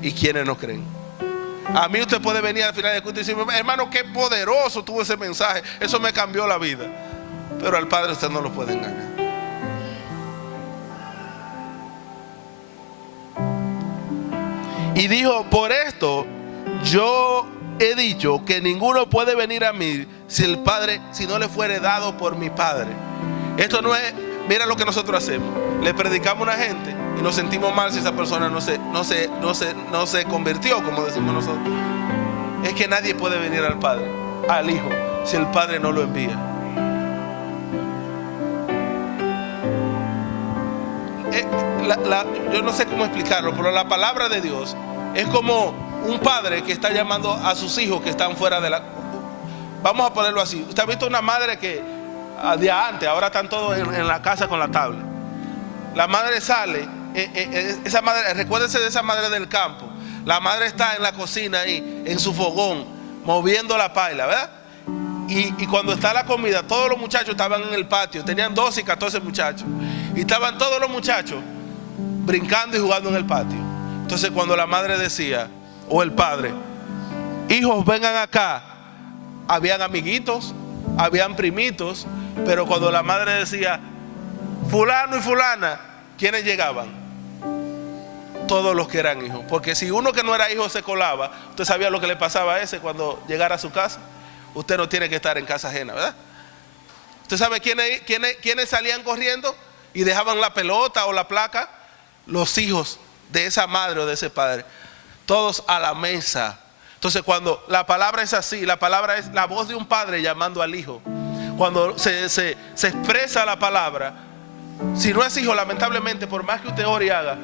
y quiénes no creen. A mí usted puede venir al final de culto y decirme: hermano, qué poderoso tuvo ese mensaje, eso me cambió la vida. Pero al Padre usted no lo puede engañar. Y dijo: por esto yo he dicho que ninguno puede venir a mí si no le fuere dado por mi Padre. Esto no es, mira lo que nosotros hacemos: le predicamos a una gente y nos sentimos mal si esa persona no se convirtió, como decimos nosotros. Es que nadie puede venir al Padre, al Hijo, si el Padre no lo envía. Yo no sé cómo explicarlo, pero la palabra de Dios es como un padre que está llamando a sus hijos que están fuera de la... Vamos a ponerlo así. Usted ha visto una madre que día antes, ahora están todos en la casa con la tablet. La madre sale, esa madre, recuérdese de esa madre del campo. La madre está en la cocina ahí, en su fogón, moviendo la paila, ¿verdad? Y cuando está la comida, todos los muchachos estaban en el patio, tenían 12 y 14 muchachos. Y estaban todos los muchachos brincando y jugando en el patio. Entonces cuando la madre decía, o el padre, hijos vengan acá, habían amiguitos, habían primitos, pero cuando la madre decía, fulano y fulana, ¿quiénes llegaban? Todos los que eran hijos. Porque si uno que no era hijo se colaba, usted sabía lo que le pasaba a ese cuando llegara a su casa. Usted no tiene que estar en casa ajena, ¿verdad? ¿Usted sabe quiénes salían corriendo y dejaban la pelota o la placa? Los hijos de esa madre o de ese padre. Todos a la mesa. Entonces cuando la palabra es así, la palabra es la voz de un padre llamando al hijo. Cuando se expresa la palabra, si no es hijo, lamentablemente, por más que usted ore y haga,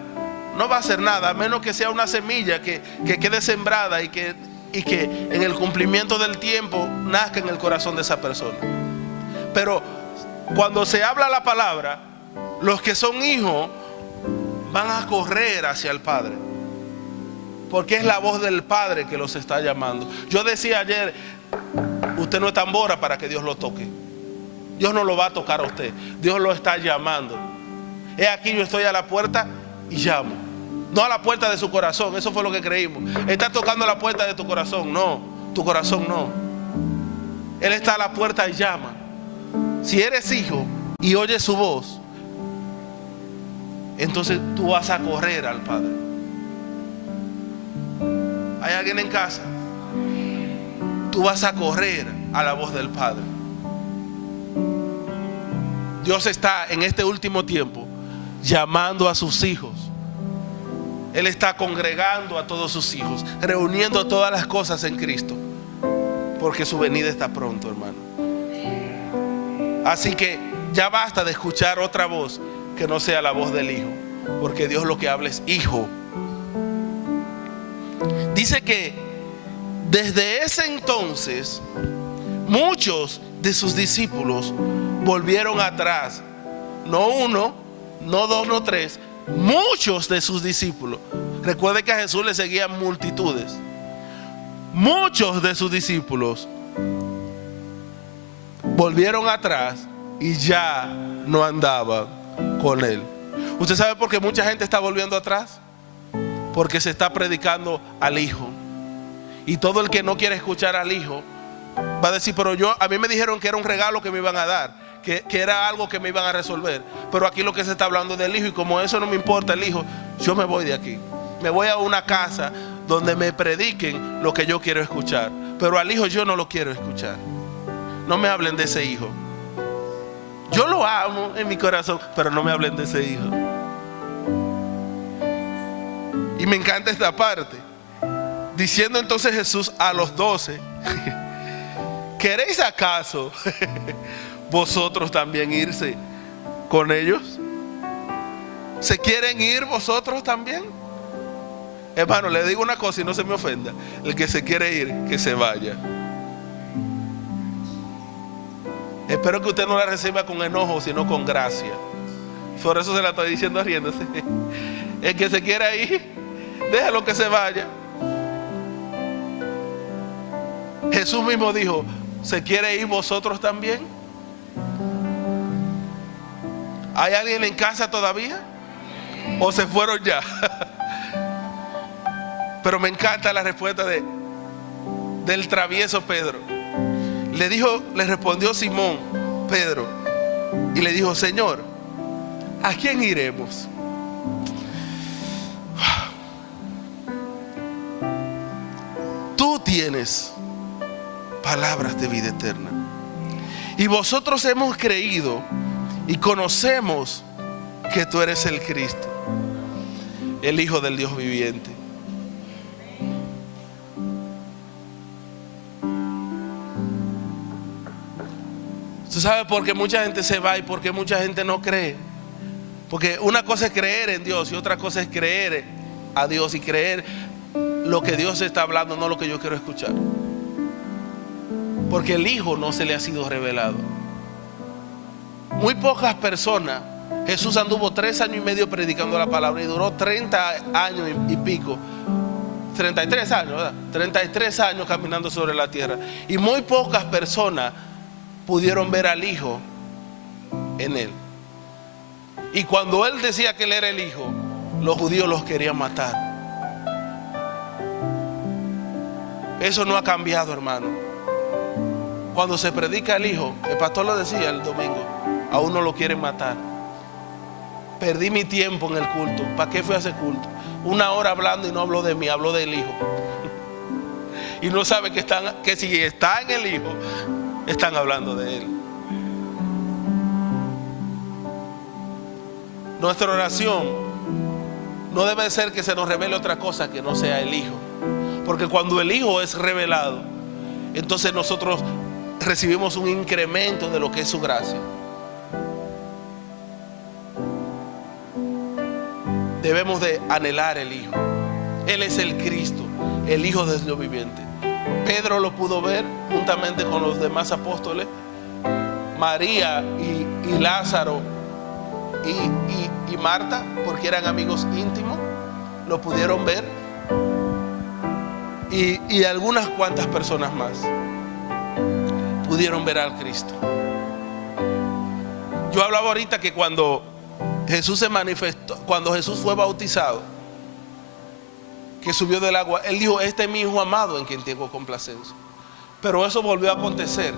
no va a hacer nada, a menos que sea una semilla que quede sembrada y que en el cumplimiento del tiempo nazca en el corazón de esa persona. Pero cuando se habla la palabra, los que son hijos van a correr hacia el Padre, porque es la voz del Padre que los está llamando. Yo decía ayer, usted no es tambora para que Dios lo toque. Dios no lo va a tocar a usted, Dios lo está llamando. He aquí, yo estoy a la puerta y llamo. No a la puerta de su corazón, eso fue lo que creímos. Está tocando la puerta de tu corazón, no, tu corazón no. Él está a la puerta y llama. Si eres hijo y oyes su voz, entonces tú vas a correr al Padre. ¿Hay alguien en casa? Tú vas a correr a la voz del Padre. Dios está en este último tiempo llamando a sus hijos. Él está congregando a todos sus hijos, reuniendo todas las cosas en Cristo, porque su venida está pronto, hermano. Así que ya basta de escuchar otra voz que no sea la voz del Hijo, porque Dios lo que habla es hijo. Dice que desde ese entonces muchos de sus discípulos volvieron atrás. No uno, no dos, no tres. Muchos de sus discípulos. Recuerde que a Jesús le seguían multitudes. Muchos de sus discípulos volvieron atrás y ya no andaban con él. ¿Usted sabe por qué mucha gente está volviendo atrás? Porque se está predicando al Hijo. Y todo el que no quiere escuchar al Hijo va a decir, pero a mí me dijeron que era un regalo que me iban a dar, que era algo que me iban a resolver. Pero aquí lo que se está hablando es del Hijo, y como eso no me importa el Hijo, yo me voy de aquí. Me voy a una casa donde me prediquen lo que yo quiero escuchar, pero al Hijo yo no lo quiero escuchar. No me hablen de ese Hijo. Yo lo amo en mi corazón, pero no me hablen de ese Hijo. Y me encanta esta parte. Diciendo entonces Jesús a los 12, ¿queréis acaso vosotros también irse con ellos? ¿Se quieren ir vosotros también? Hermano, le digo una cosa y no se me ofenda. El que se quiere ir, que se vaya. Espero que usted no la reciba con enojo, sino con gracia. Por eso se la estoy diciendo riéndose. El que se quiera ir, déjalo que se vaya. Jesús mismo dijo, ¿se quiere ir vosotros también? ¿Hay alguien en casa todavía? ¿O se fueron ya? Pero me encanta la respuesta del travieso Pedro. Le respondió Simón Pedro y le dijo, Señor, ¿a quién iremos? Tú tienes palabras de vida eterna. Y vosotros hemos creído y conocemos que tú eres el Cristo, el Hijo del Dios viviente. ¿Tú sabes por qué mucha gente se va y por qué mucha gente no cree? Porque una cosa es creer en Dios y otra cosa es creer a Dios y creer lo que Dios está hablando, no lo que yo quiero escuchar. Porque el Hijo no se le ha sido revelado. Muy pocas personas. Jesús anduvo 3 años y medio predicando la palabra y duró 30 años y pico. 33 años, ¿verdad? 33 años caminando sobre la tierra. Y muy pocas personas pudieron ver al Hijo en él. Y cuando él decía que él era el Hijo, los judíos los querían matar. Eso no ha cambiado, hermano. Cuando se predica el Hijo, el pastor lo decía el domingo, a uno lo quieren matar. Perdí mi tiempo en el culto. ¿Para qué fui a ese culto? 1 hora hablando y no habló de mí, habló del Hijo. Y no sabe que si está en el Hijo, están hablando de Él. Nuestra oración no debe ser que se nos revele otra cosa que no sea el Hijo. Porque cuando el Hijo es revelado, entonces nosotros recibimos un incremento de lo que es su gracia. Debemos de anhelar el Hijo. Él es el Cristo, el Hijo del Dios viviente. Pedro lo pudo ver juntamente con los demás apóstoles. María y Lázaro y Marta, porque eran amigos íntimos, lo pudieron ver. Y algunas cuantas personas más pudieron ver al Cristo. Yo hablaba ahorita que cuando Jesús se manifestó, cuando Jesús fue bautizado, que subió del agua, Él dijo: este es mi Hijo amado en quien tengo complacencia. Pero eso volvió a acontecer.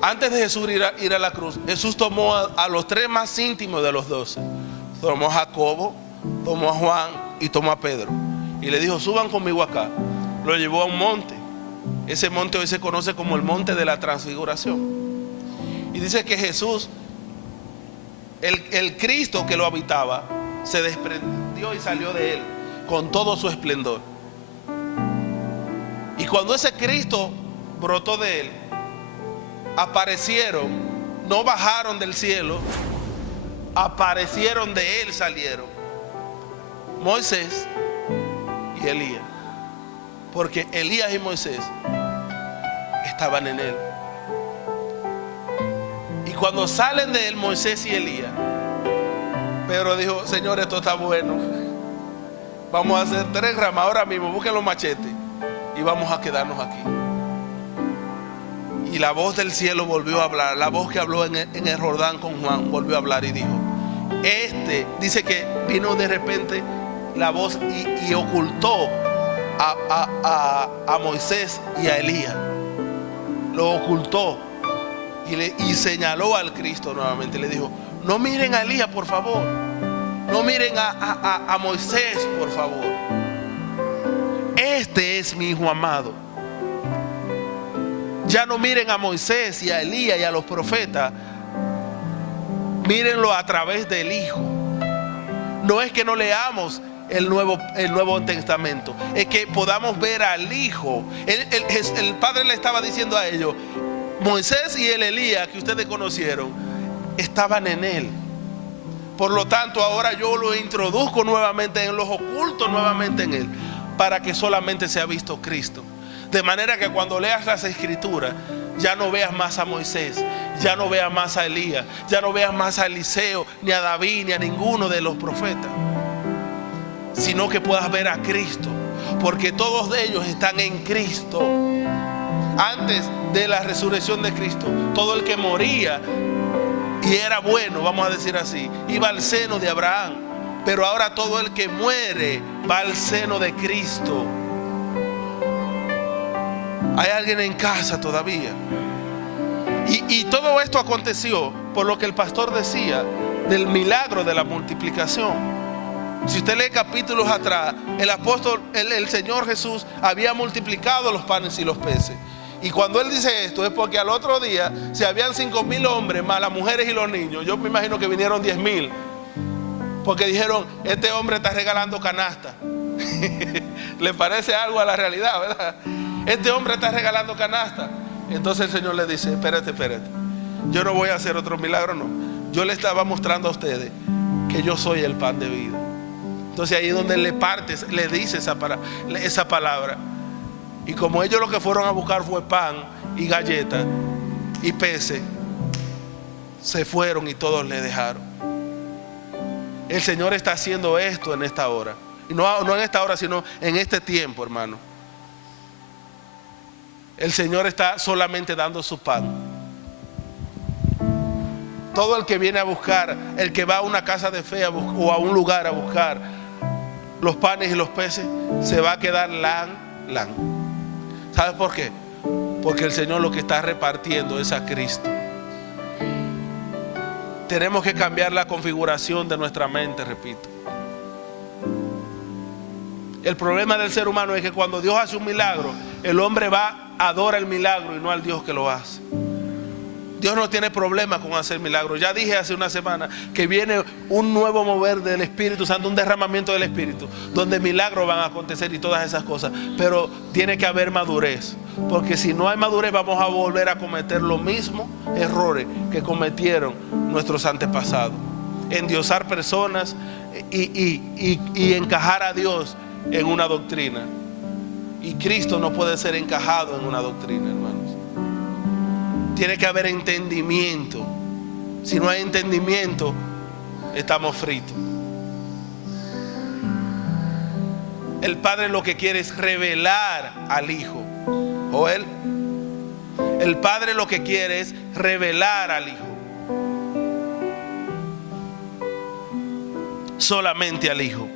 Antes de Jesús ir a la cruz, Jesús tomó a los 3 más íntimos de los 12. Tomó a Jacobo, tomó a Juan y tomó a Pedro. Y le dijo: suban conmigo acá. Lo llevó a un monte. Ese monte hoy se conoce como el monte de la transfiguración. Y dice que Jesús, el Cristo que lo habitaba, se desprendió y salió de él con todo su esplendor. Y cuando ese Cristo brotó de él, aparecieron, no bajaron del cielo, aparecieron de él, salieron Moisés y Elías. Porque Elías y Moisés estaban en él. Y cuando salen de él Moisés y Elías, Pedro dijo: Señor, esto está bueno. Vamos a hacer 3 ramas ahora mismo. Busquen los machetes y vamos a quedarnos aquí. Y la voz del cielo volvió a hablar. La voz que habló en el Jordán con Juan volvió a hablar y dijo: dice que vino de repente la voz y ocultó a Moisés y a Elías. Lo ocultó y señaló al Cristo nuevamente. Le dijo: no miren a Elías, por favor. No miren a Moisés, por favor. Este es mi Hijo amado. Ya no miren a Moisés y a Elías y a los profetas. Mírenlo a través del Hijo. No es que no leamos el Nuevo Testamento, es que podamos ver al Hijo. El Padre le estaba diciendo a ellos: Moisés y el Elías que ustedes conocieron estaban en él. Por lo tanto, ahora yo lo introduzco nuevamente en los ocultos, nuevamente en él, para que solamente sea visto Cristo. De manera que cuando leas las Escrituras, ya no veas más a Moisés, ya no veas más a Elías, ya no veas más a Eliseo, ni a David, ni a ninguno de los profetas, sino que puedas ver a Cristo, porque todos de ellos están en Cristo. Antes de la resurrección de Cristo, todo el que moría y era bueno, vamos a decir así, iba al seno de Abraham. Pero ahora todo el que muere va al seno de Cristo. Hay alguien en casa todavía. Y todo esto aconteció por lo que el pastor decía del milagro de la multiplicación. Si usted lee capítulos atrás, el apóstol, el Señor Jesús había multiplicado los panes y los peces. Y cuando él dice esto es porque al otro día, si habían 5,000 hombres más las mujeres y los niños, yo me imagino que vinieron 10,000, porque dijeron: este hombre está regalando canasta. ¿Le parece algo a la realidad, verdad? Este hombre está regalando canasta. Entonces el Señor le dice: espérate, yo no voy a hacer otro milagro, no. Yo le estaba mostrando a ustedes que yo soy el pan de vida, Entonces ahí es donde le partes, le dice esa palabra. Y como ellos lo que fueron a buscar fue pan y galletas y peces, se fueron y todos le dejaron. El Señor está haciendo esto en esta hora. Y no en esta hora, sino en este tiempo, hermano. El Señor está solamente dando su pan. Todo el que viene a buscar, el que va a una casa de fe o a un lugar a buscar los panes y los peces, se va a quedar lan. ¿Sabes por qué? Porque el Señor lo que está repartiendo es a Cristo. Tenemos que cambiar la configuración de nuestra mente, repito. El problema del ser humano es que cuando Dios hace un milagro, el hombre va, adora el milagro y no al Dios que lo hace. Dios no tiene problema con hacer milagros. Ya dije hace una semana que viene un nuevo mover del Espíritu Santo, un derramamiento del Espíritu, donde milagros van a acontecer y todas esas cosas. Pero tiene que haber madurez, porque si no hay madurez vamos a volver a cometer los mismos errores que cometieron nuestros antepasados. Endiosar personas y encajar a Dios en una doctrina. Y Cristo no puede ser encajado en una doctrina, hermanos. Tiene que haber entendimiento. Si no hay entendimiento, estamos fritos. El Padre lo que quiere es revelar al Hijo. Joel, el Padre lo que quiere es revelar al Hijo. Solamente al Hijo.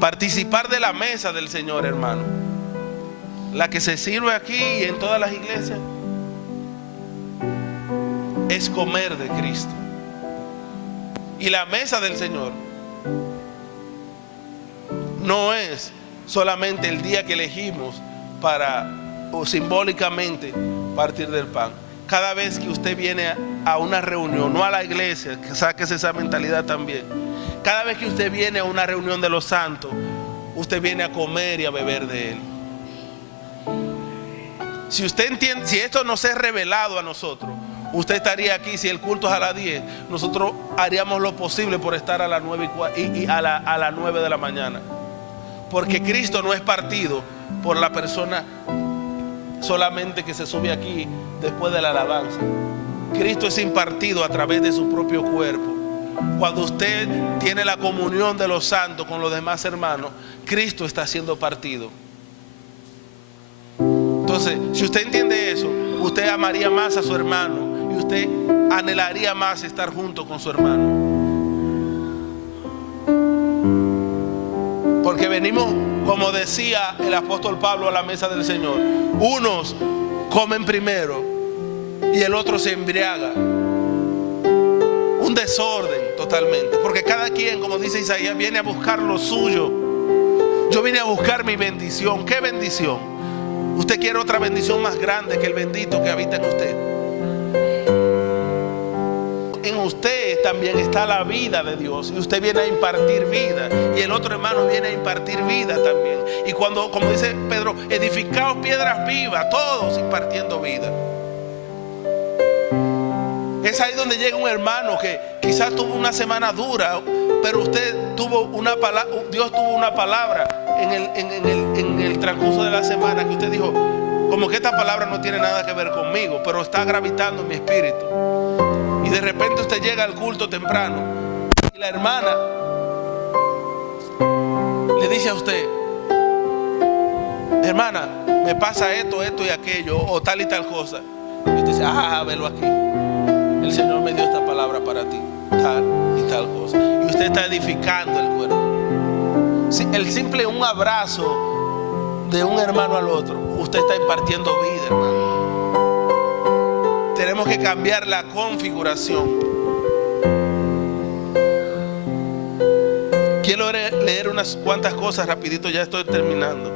Participar de la mesa del Señor, hermano, la que se sirve aquí y en todas las iglesias, es comer de Cristo. Y la mesa del Señor no es solamente el día que elegimos para, o simbólicamente, partir del pan. Cada vez que usted viene a una reunión, no a la iglesia, que saques esa mentalidad también. Cada vez que usted viene a una reunión de los santos, usted viene a comer y a beber de Él. Si usted entiende, si esto nos es revelado a nosotros, usted estaría aquí. Si el culto es a las 10, nosotros haríamos lo posible por estar a las 9 a las 9 de la mañana. Porque Cristo no es partido por la persona solamente que se sube aquí después de la alabanza. Cristo es impartido a través de su propio cuerpo. Cuando usted tiene la comunión de los santos con los demás hermanos, Cristo está siendo partido. Entonces, si usted entiende eso, usted amaría más a su hermano y usted anhelaría más estar junto con su hermano. Porque venimos, como decía el apóstol Pablo, a la mesa del Señor. Unos comen primero y el otro se embriaga. Un desorden totalmente. Porque cada quien, como dice Isaías, viene a buscar lo suyo. Yo vine a buscar mi bendición. ¿Qué bendición? Usted quiere otra bendición más grande que el bendito que habita en usted. En usted también está la vida de Dios. Y usted viene a impartir vida. Y el otro hermano viene a impartir vida también. Y cuando, como dice Pedro, edificaos piedras vivas, todos impartiendo vida. Es ahí donde llega un hermano que quizás tuvo una semana dura, pero usted tuvo una palabra, Dios tuvo una palabra en el transcurso de la semana que usted dijo, como que esta palabra no tiene nada que ver conmigo, pero está gravitando en mi espíritu. Y de repente usted llega al culto temprano y la hermana le dice a usted, hermana, me pasa esto, esto y aquello, o tal y tal cosa. Y usted dice, velo aquí. El Señor me dio esta palabra para ti, tal y tal cosa. Y usted está edificando el cuerpo. El simple un abrazo de un hermano al otro, usted está impartiendo vida, hermano. Tenemos que cambiar la configuración. Quiero leer unas cuantas cosas rapidito, ya estoy terminando.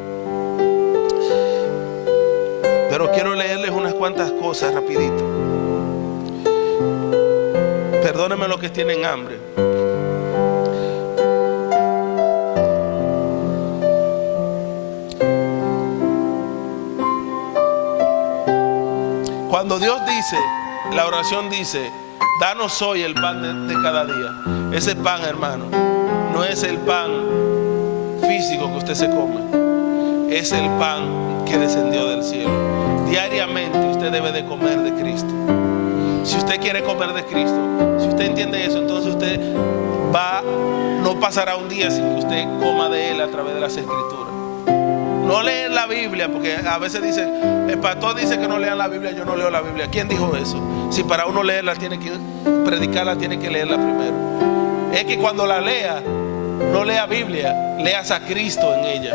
Pero quiero leerles unas cuantas cosas rapidito. Perdónenme los que tienen hambre. Cuando Dios dice, la oración dice, danos hoy el pan de cada día. Ese pan, hermano, no es el pan físico que usted se come, es el pan que descendió del cielo. Diariamente usted debe de comer de Cristo. Si usted quiere comer de Cristo, si usted entiende eso, entonces usted no pasará un día sin que usted coma de Él a través de las Escrituras. No leer la Biblia, porque a veces dicen, el pastor dice que no lean la Biblia, yo no leo la Biblia. ¿Quién dijo eso? Si para uno leerla tiene que predicarla, tiene que leerla primero. Es que cuando la lea, no lea Biblia, leas a Cristo en ella.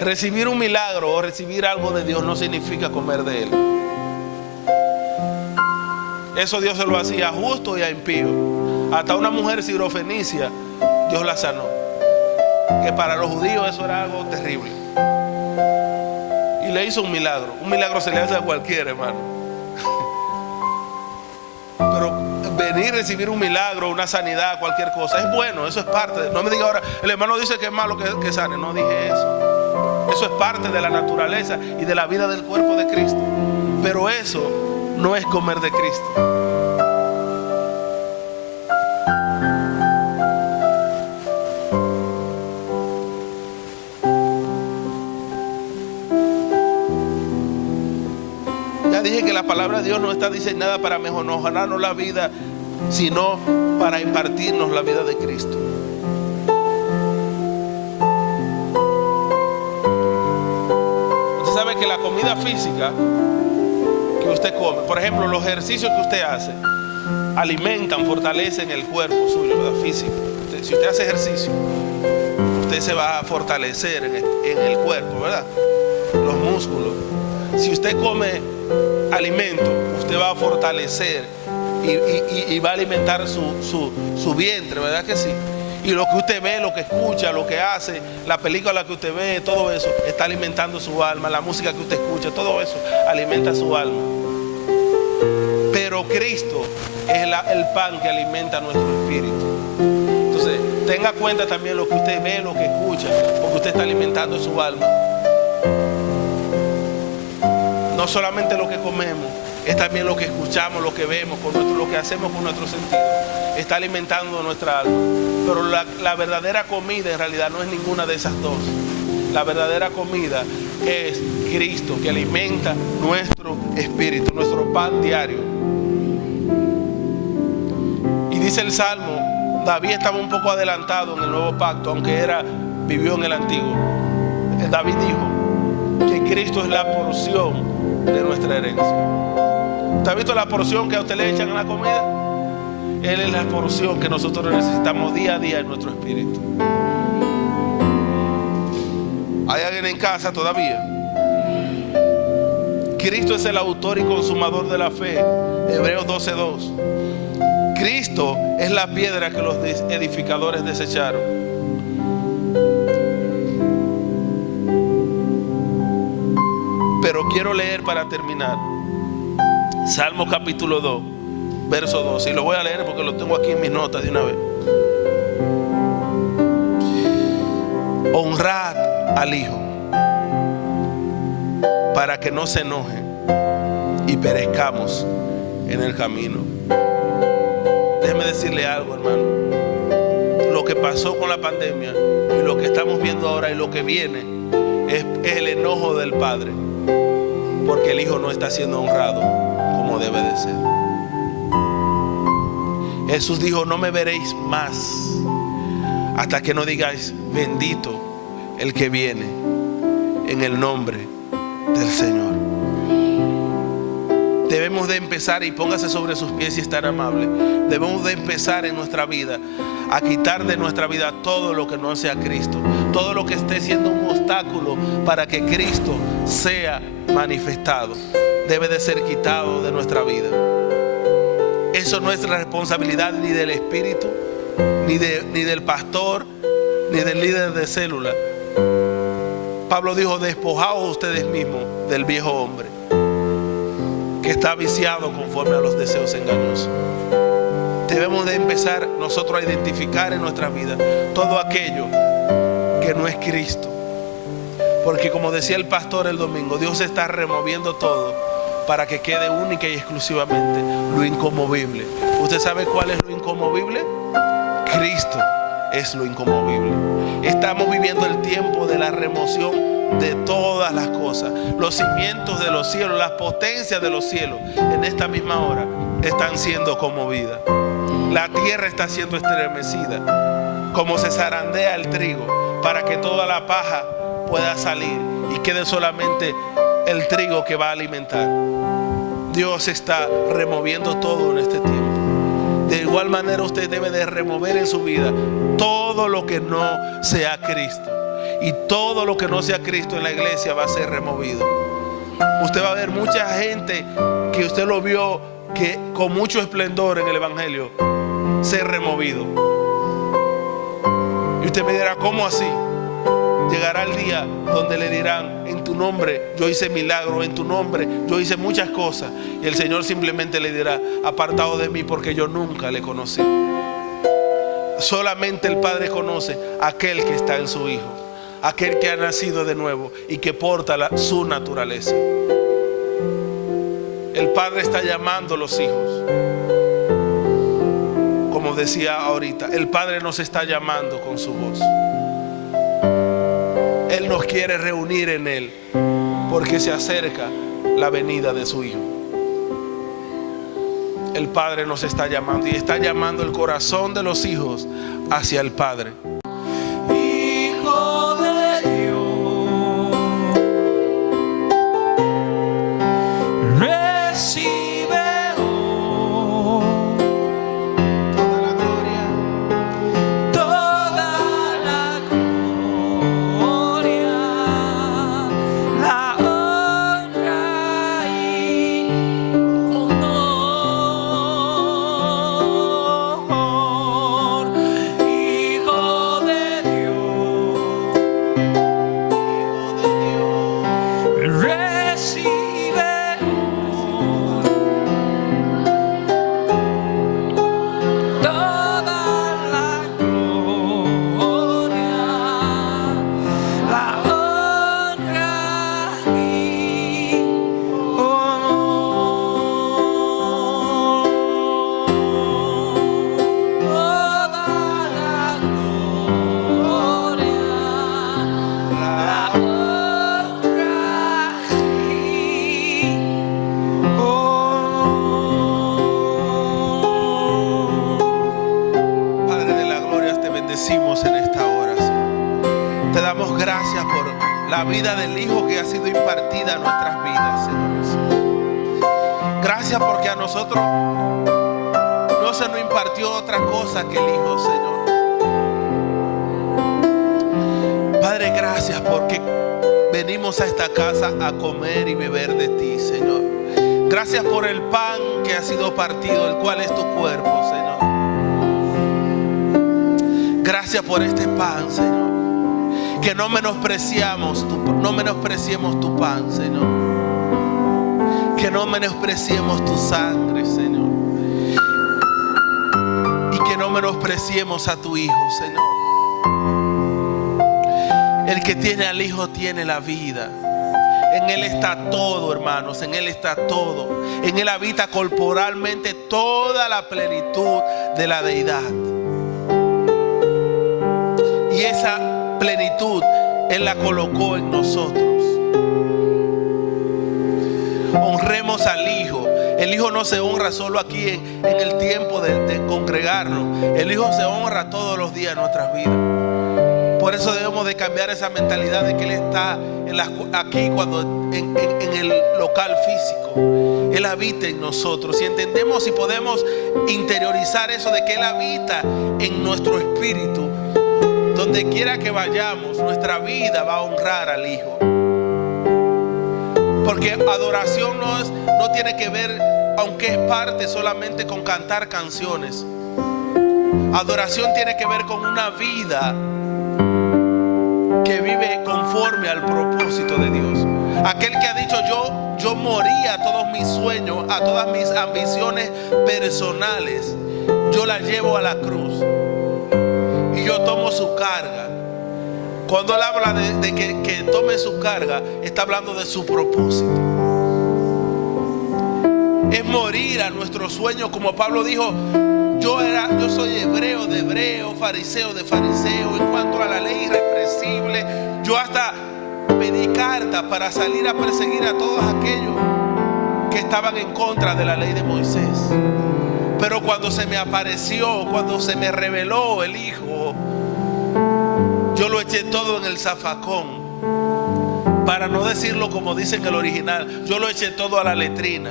Recibir un milagro o recibir algo de Dios no significa comer de Él. Eso Dios se lo hacía a justo y a impío. Hasta una mujer sirofenicia, Dios la sanó. Que para los judíos eso era algo terrible. Y le hizo un milagro. Un milagro se le hace a cualquiera, hermano. Pero venir a recibir un milagro, una sanidad, cualquier cosa, es bueno, eso es parte. No me diga ahora, el hermano dice que es malo que sane. No dije eso. Eso es parte de la naturaleza y de la vida del cuerpo de Cristo. Pero eso no es comer de Cristo. Ya dije que la palabra de Dios no está diseñada para mejorarnos la vida, sino para impartirnos la vida de Cristo. Sabe que la comida física que usted come, por ejemplo, los ejercicios que usted hace, alimentan, fortalecen el cuerpo suyo, ¿verdad? Físico. Si usted hace ejercicio, usted se va a fortalecer en el cuerpo, ¿verdad? Los músculos. Si usted come alimento, usted va a fortalecer y va a alimentar su vientre, ¿verdad que sí? Y lo que usted ve, lo que escucha, lo que hace, la película que usted ve, todo eso está alimentando su alma. La música que usted escucha, todo eso alimenta su alma. Pero Cristo es el pan que alimenta nuestro espíritu. Entonces, tenga cuenta también lo que usted ve, lo que escucha, porque usted está alimentando su alma. No solamente lo que comemos, es también lo que escuchamos, lo que vemos, lo que hacemos con nuestros sentidos. Está alimentando nuestra alma. Pero la verdadera comida en realidad no es ninguna de esas dos. La verdadera comida es Cristo, que alimenta nuestro espíritu, nuestro pan diario. Y dice el Salmo, David estaba un poco adelantado en el nuevo pacto, aunque vivió en el antiguo. David dijo que Cristo es la porción de nuestra herencia. ¿Usted ha visto la porción que a usted le echan en la comida? Él es la porción que nosotros necesitamos día a día en nuestro espíritu. ¿Hay alguien en casa todavía? Cristo es el autor y consumador de la fe. Hebreos 12:2. Cristo es la piedra que los edificadores desecharon. Pero quiero leer para terminar Salmo capítulo 2, verso 12. Y lo voy a leer porque lo tengo aquí en mis notas de una vez. Honrad al Hijo para que no se enoje y perezcamos en el camino. Déjeme decirle algo, hermano. Lo que pasó con la pandemia y lo que estamos viendo ahora y lo que viene es el enojo del Padre, porque el Hijo no está siendo honrado como debe de ser. Jesús dijo: no me veréis más hasta que no digáis bendito el que viene en el nombre del Señor. Debemos de empezar, y póngase sobre sus pies y estar amable. Debemos de empezar en nuestra vida a quitar de nuestra vida todo lo que no sea Cristo, todo lo que esté siendo un obstáculo para que Cristo sea manifestado. Debe de ser quitado de nuestra vida. Eso no es la responsabilidad ni del espíritu, ni del pastor, ni del líder de célula. Pablo dijo: despojaos ustedes mismos del viejo hombre que está viciado conforme a los deseos engañosos. Debemos de empezar nosotros a identificar en nuestra vida todo aquello que no es Cristo, porque como decía el pastor el domingo, Dios está removiendo todo para que quede única y exclusivamente lo inconmovible. ¿Usted sabe cuál es lo inconmovible? Cristo es lo inconmovible. Estamos viviendo el tiempo de la remoción de todas las cosas. Los cimientos de los cielos, las potencias de los cielos, en esta misma hora están siendo conmovidas. La tierra está siendo estremecida, como se zarandea el trigo, para que toda la paja pueda salir y quede solamente el trigo que va a alimentar. Dios está removiendo todo en este tiempo. De igual manera usted debe de remover en su vida todo lo que no sea Cristo. Y todo lo que no sea Cristo en la iglesia va a ser removido. Usted va a ver mucha gente que usted lo vio que con mucho esplendor en el evangelio ser removido. Y usted me dirá, ¿cómo así? Llegará el día donde le dirán, en tu nombre yo hice milagros, en tu nombre yo hice muchas cosas, y el Señor simplemente le dirá, apartado de mí porque yo nunca le conocí. Solamente el Padre conoce a aquel que está en su Hijo, aquel que ha nacido de nuevo y que porta su naturaleza. El Padre está llamando a los hijos. Como decía ahorita, el Padre nos está llamando con su voz. Él nos quiere reunir en Él, porque se acerca la venida de su Hijo. El Padre nos está llamando, y está llamando el corazón de los hijos hacia el Padre. Hijo de Dios, recibe hoy toda la gloria, la honra y honor. Hijo de Dios, recibe hoy toda la gloria, la honra y honor. Toda la gloria, la honra y honor. Padre de la gloria, te bendecimos en esta hora, Señor. Te damos gracias por la vida del Hijo que ha sido impartida a nuestras vidas, Señor Jesús. Gracias porque a nosotros no se nos impartió otra cosa que el Hijo, Señor. Padre, gracias porque venimos a esta casa a comer y beber de ti, Señor. Gracias por el pan que ha sido partido, el cual es tu cuerpo, Señor. Gracias por este pan, Señor. Que no menospreciemos tu pan, Señor. Que no menospreciemos tu sangre, Señor. Y que no menospreciemos a tu Hijo, Señor. El que tiene al Hijo tiene la vida. En Él está todo, hermanos. En Él está todo. En Él habita corporalmente toda la plenitud de la deidad. Y esa plenitud Él la colocó en nosotros. Honremos al Hijo. El Hijo no se honra solo aquí en el tiempo de congregarnos. El Hijo se honra todos los días de nuestras vidas. Por eso debemos de cambiar esa mentalidad de que Él está aquí cuando en el local físico. Él habita en nosotros. Si entendemos y podemos interiorizar eso de que Él habita en nuestro espíritu, donde quiera que vayamos, nuestra vida va a honrar al Hijo. Porque adoración no tiene que ver, aunque es parte solamente con cantar canciones. Adoración tiene que ver con una vida que vive conforme al propósito de Dios. Aquel que ha dicho, yo morí a todos mis sueños, a todas mis ambiciones personales, yo las llevo a la cruz y yo tomo su carga. Cuando Él habla de que tome su carga, está hablando de su propósito. Es morir a nuestros sueños, como Pablo dijo. Yo soy hebreo de hebreo, fariseo de fariseo. En cuanto a la ley irrepresible, yo hasta pedí carta para salir a perseguir a todos aquellos que estaban en contra de la ley de Moisés. Pero cuando se me apareció, cuando se me reveló el Hijo, yo lo eché todo en el zafacón. Para no decirlo como dice en el original, yo lo eché todo a la letrina.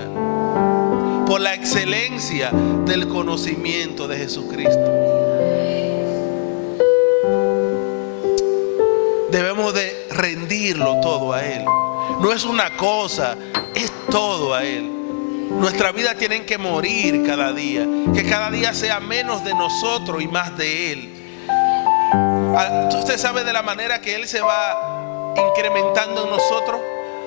Por la excelencia del conocimiento de Jesucristo. Debemos de rendirlo todo a Él. No es una cosa, es todo a Él. Nuestra vida tiene que morir cada día. Que cada día sea menos de nosotros y más de Él. Usted sabe de la manera que Él se va incrementando en nosotros,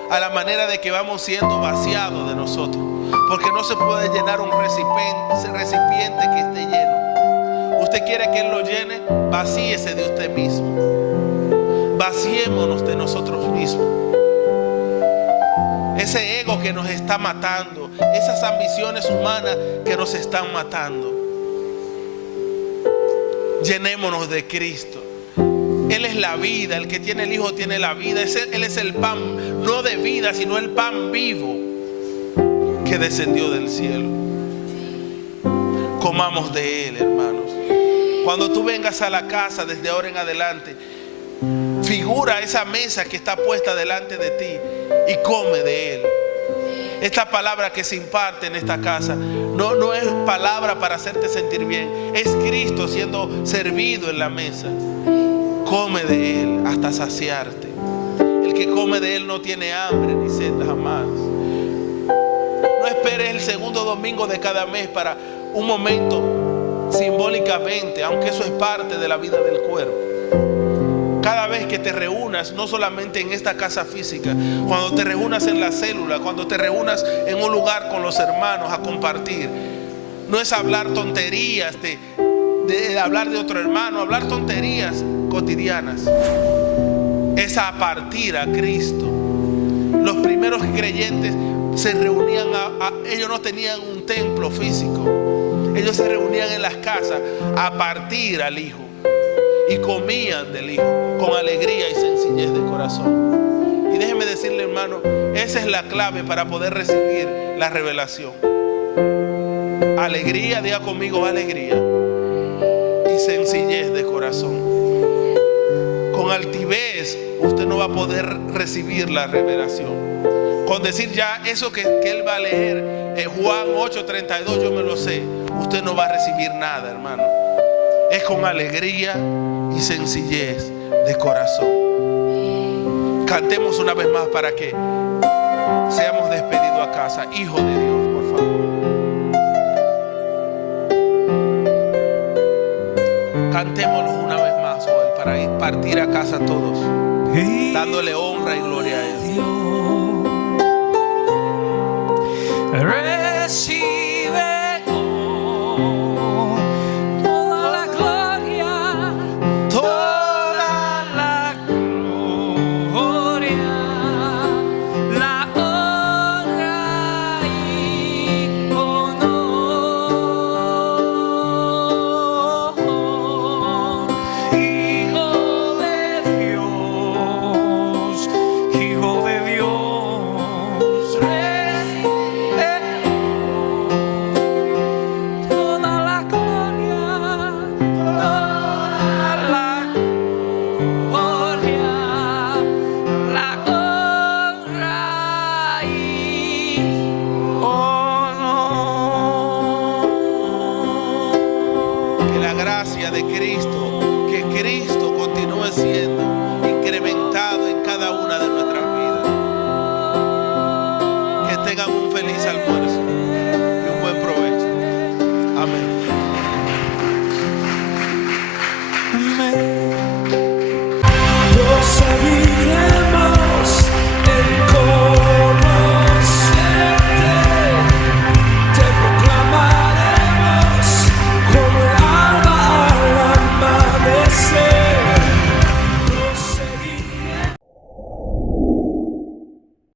a la manera de que vamos siendo vaciados de nosotros. Porque no se puede llenar un recipiente que esté lleno. Usted quiere que Él lo llene, vacíese de usted mismo. Vaciémonos de nosotros mismos. Ese ego que nos está matando, esas ambiciones humanas que nos están matando. Llenémonos de Cristo. Él es la vida, el que tiene el Hijo tiene la vida. Él es el pan, no de vida, sino el pan vivo que descendió del cielo. Comamos de Él, hermanos. Cuando tú vengas a la casa desde ahora en adelante, figura esa mesa que está puesta delante de ti y come de Él. Esta palabra que se imparte en esta casa no es palabra para hacerte sentir bien. Es Cristo siendo servido en la mesa. Come de Él hasta saciarte. El que come de Él no tiene hambre ni sed jamás. No esperes el segundo domingo de cada mes para un momento simbólicamente, aunque eso es parte de la vida del cuerpo. Cada vez que te reúnas, no solamente en esta casa física, cuando te reúnas en la célula, cuando te reúnas en un lugar con los hermanos a compartir, no es hablar tonterías de hablar de otro hermano, hablar tonterías cotidianas. Es a partir a Cristo. Los primeros creyentes se reunían, ellos no tenían un templo físico. Ellos se reunían en las casas a partir al Hijo y comían del Hijo con alegría y sencillez de corazón. Y déjeme decirle, hermano, esa es la clave para poder recibir la revelación. Alegría, diga conmigo, alegría y sencillez de corazón. Con altivez usted no va a poder recibir la revelación. Con decir ya eso que él va a leer en Juan 8:32, yo me lo sé, usted no va a recibir nada, hermano. Es con alegría y sencillez de corazón. Cantemos una vez más para que seamos despedidos a casa. Hijo de Dios, por favor. Cantémoslo una vez más hoy para ir partir a casa todos, dándole honra y gloria a Él. Recibe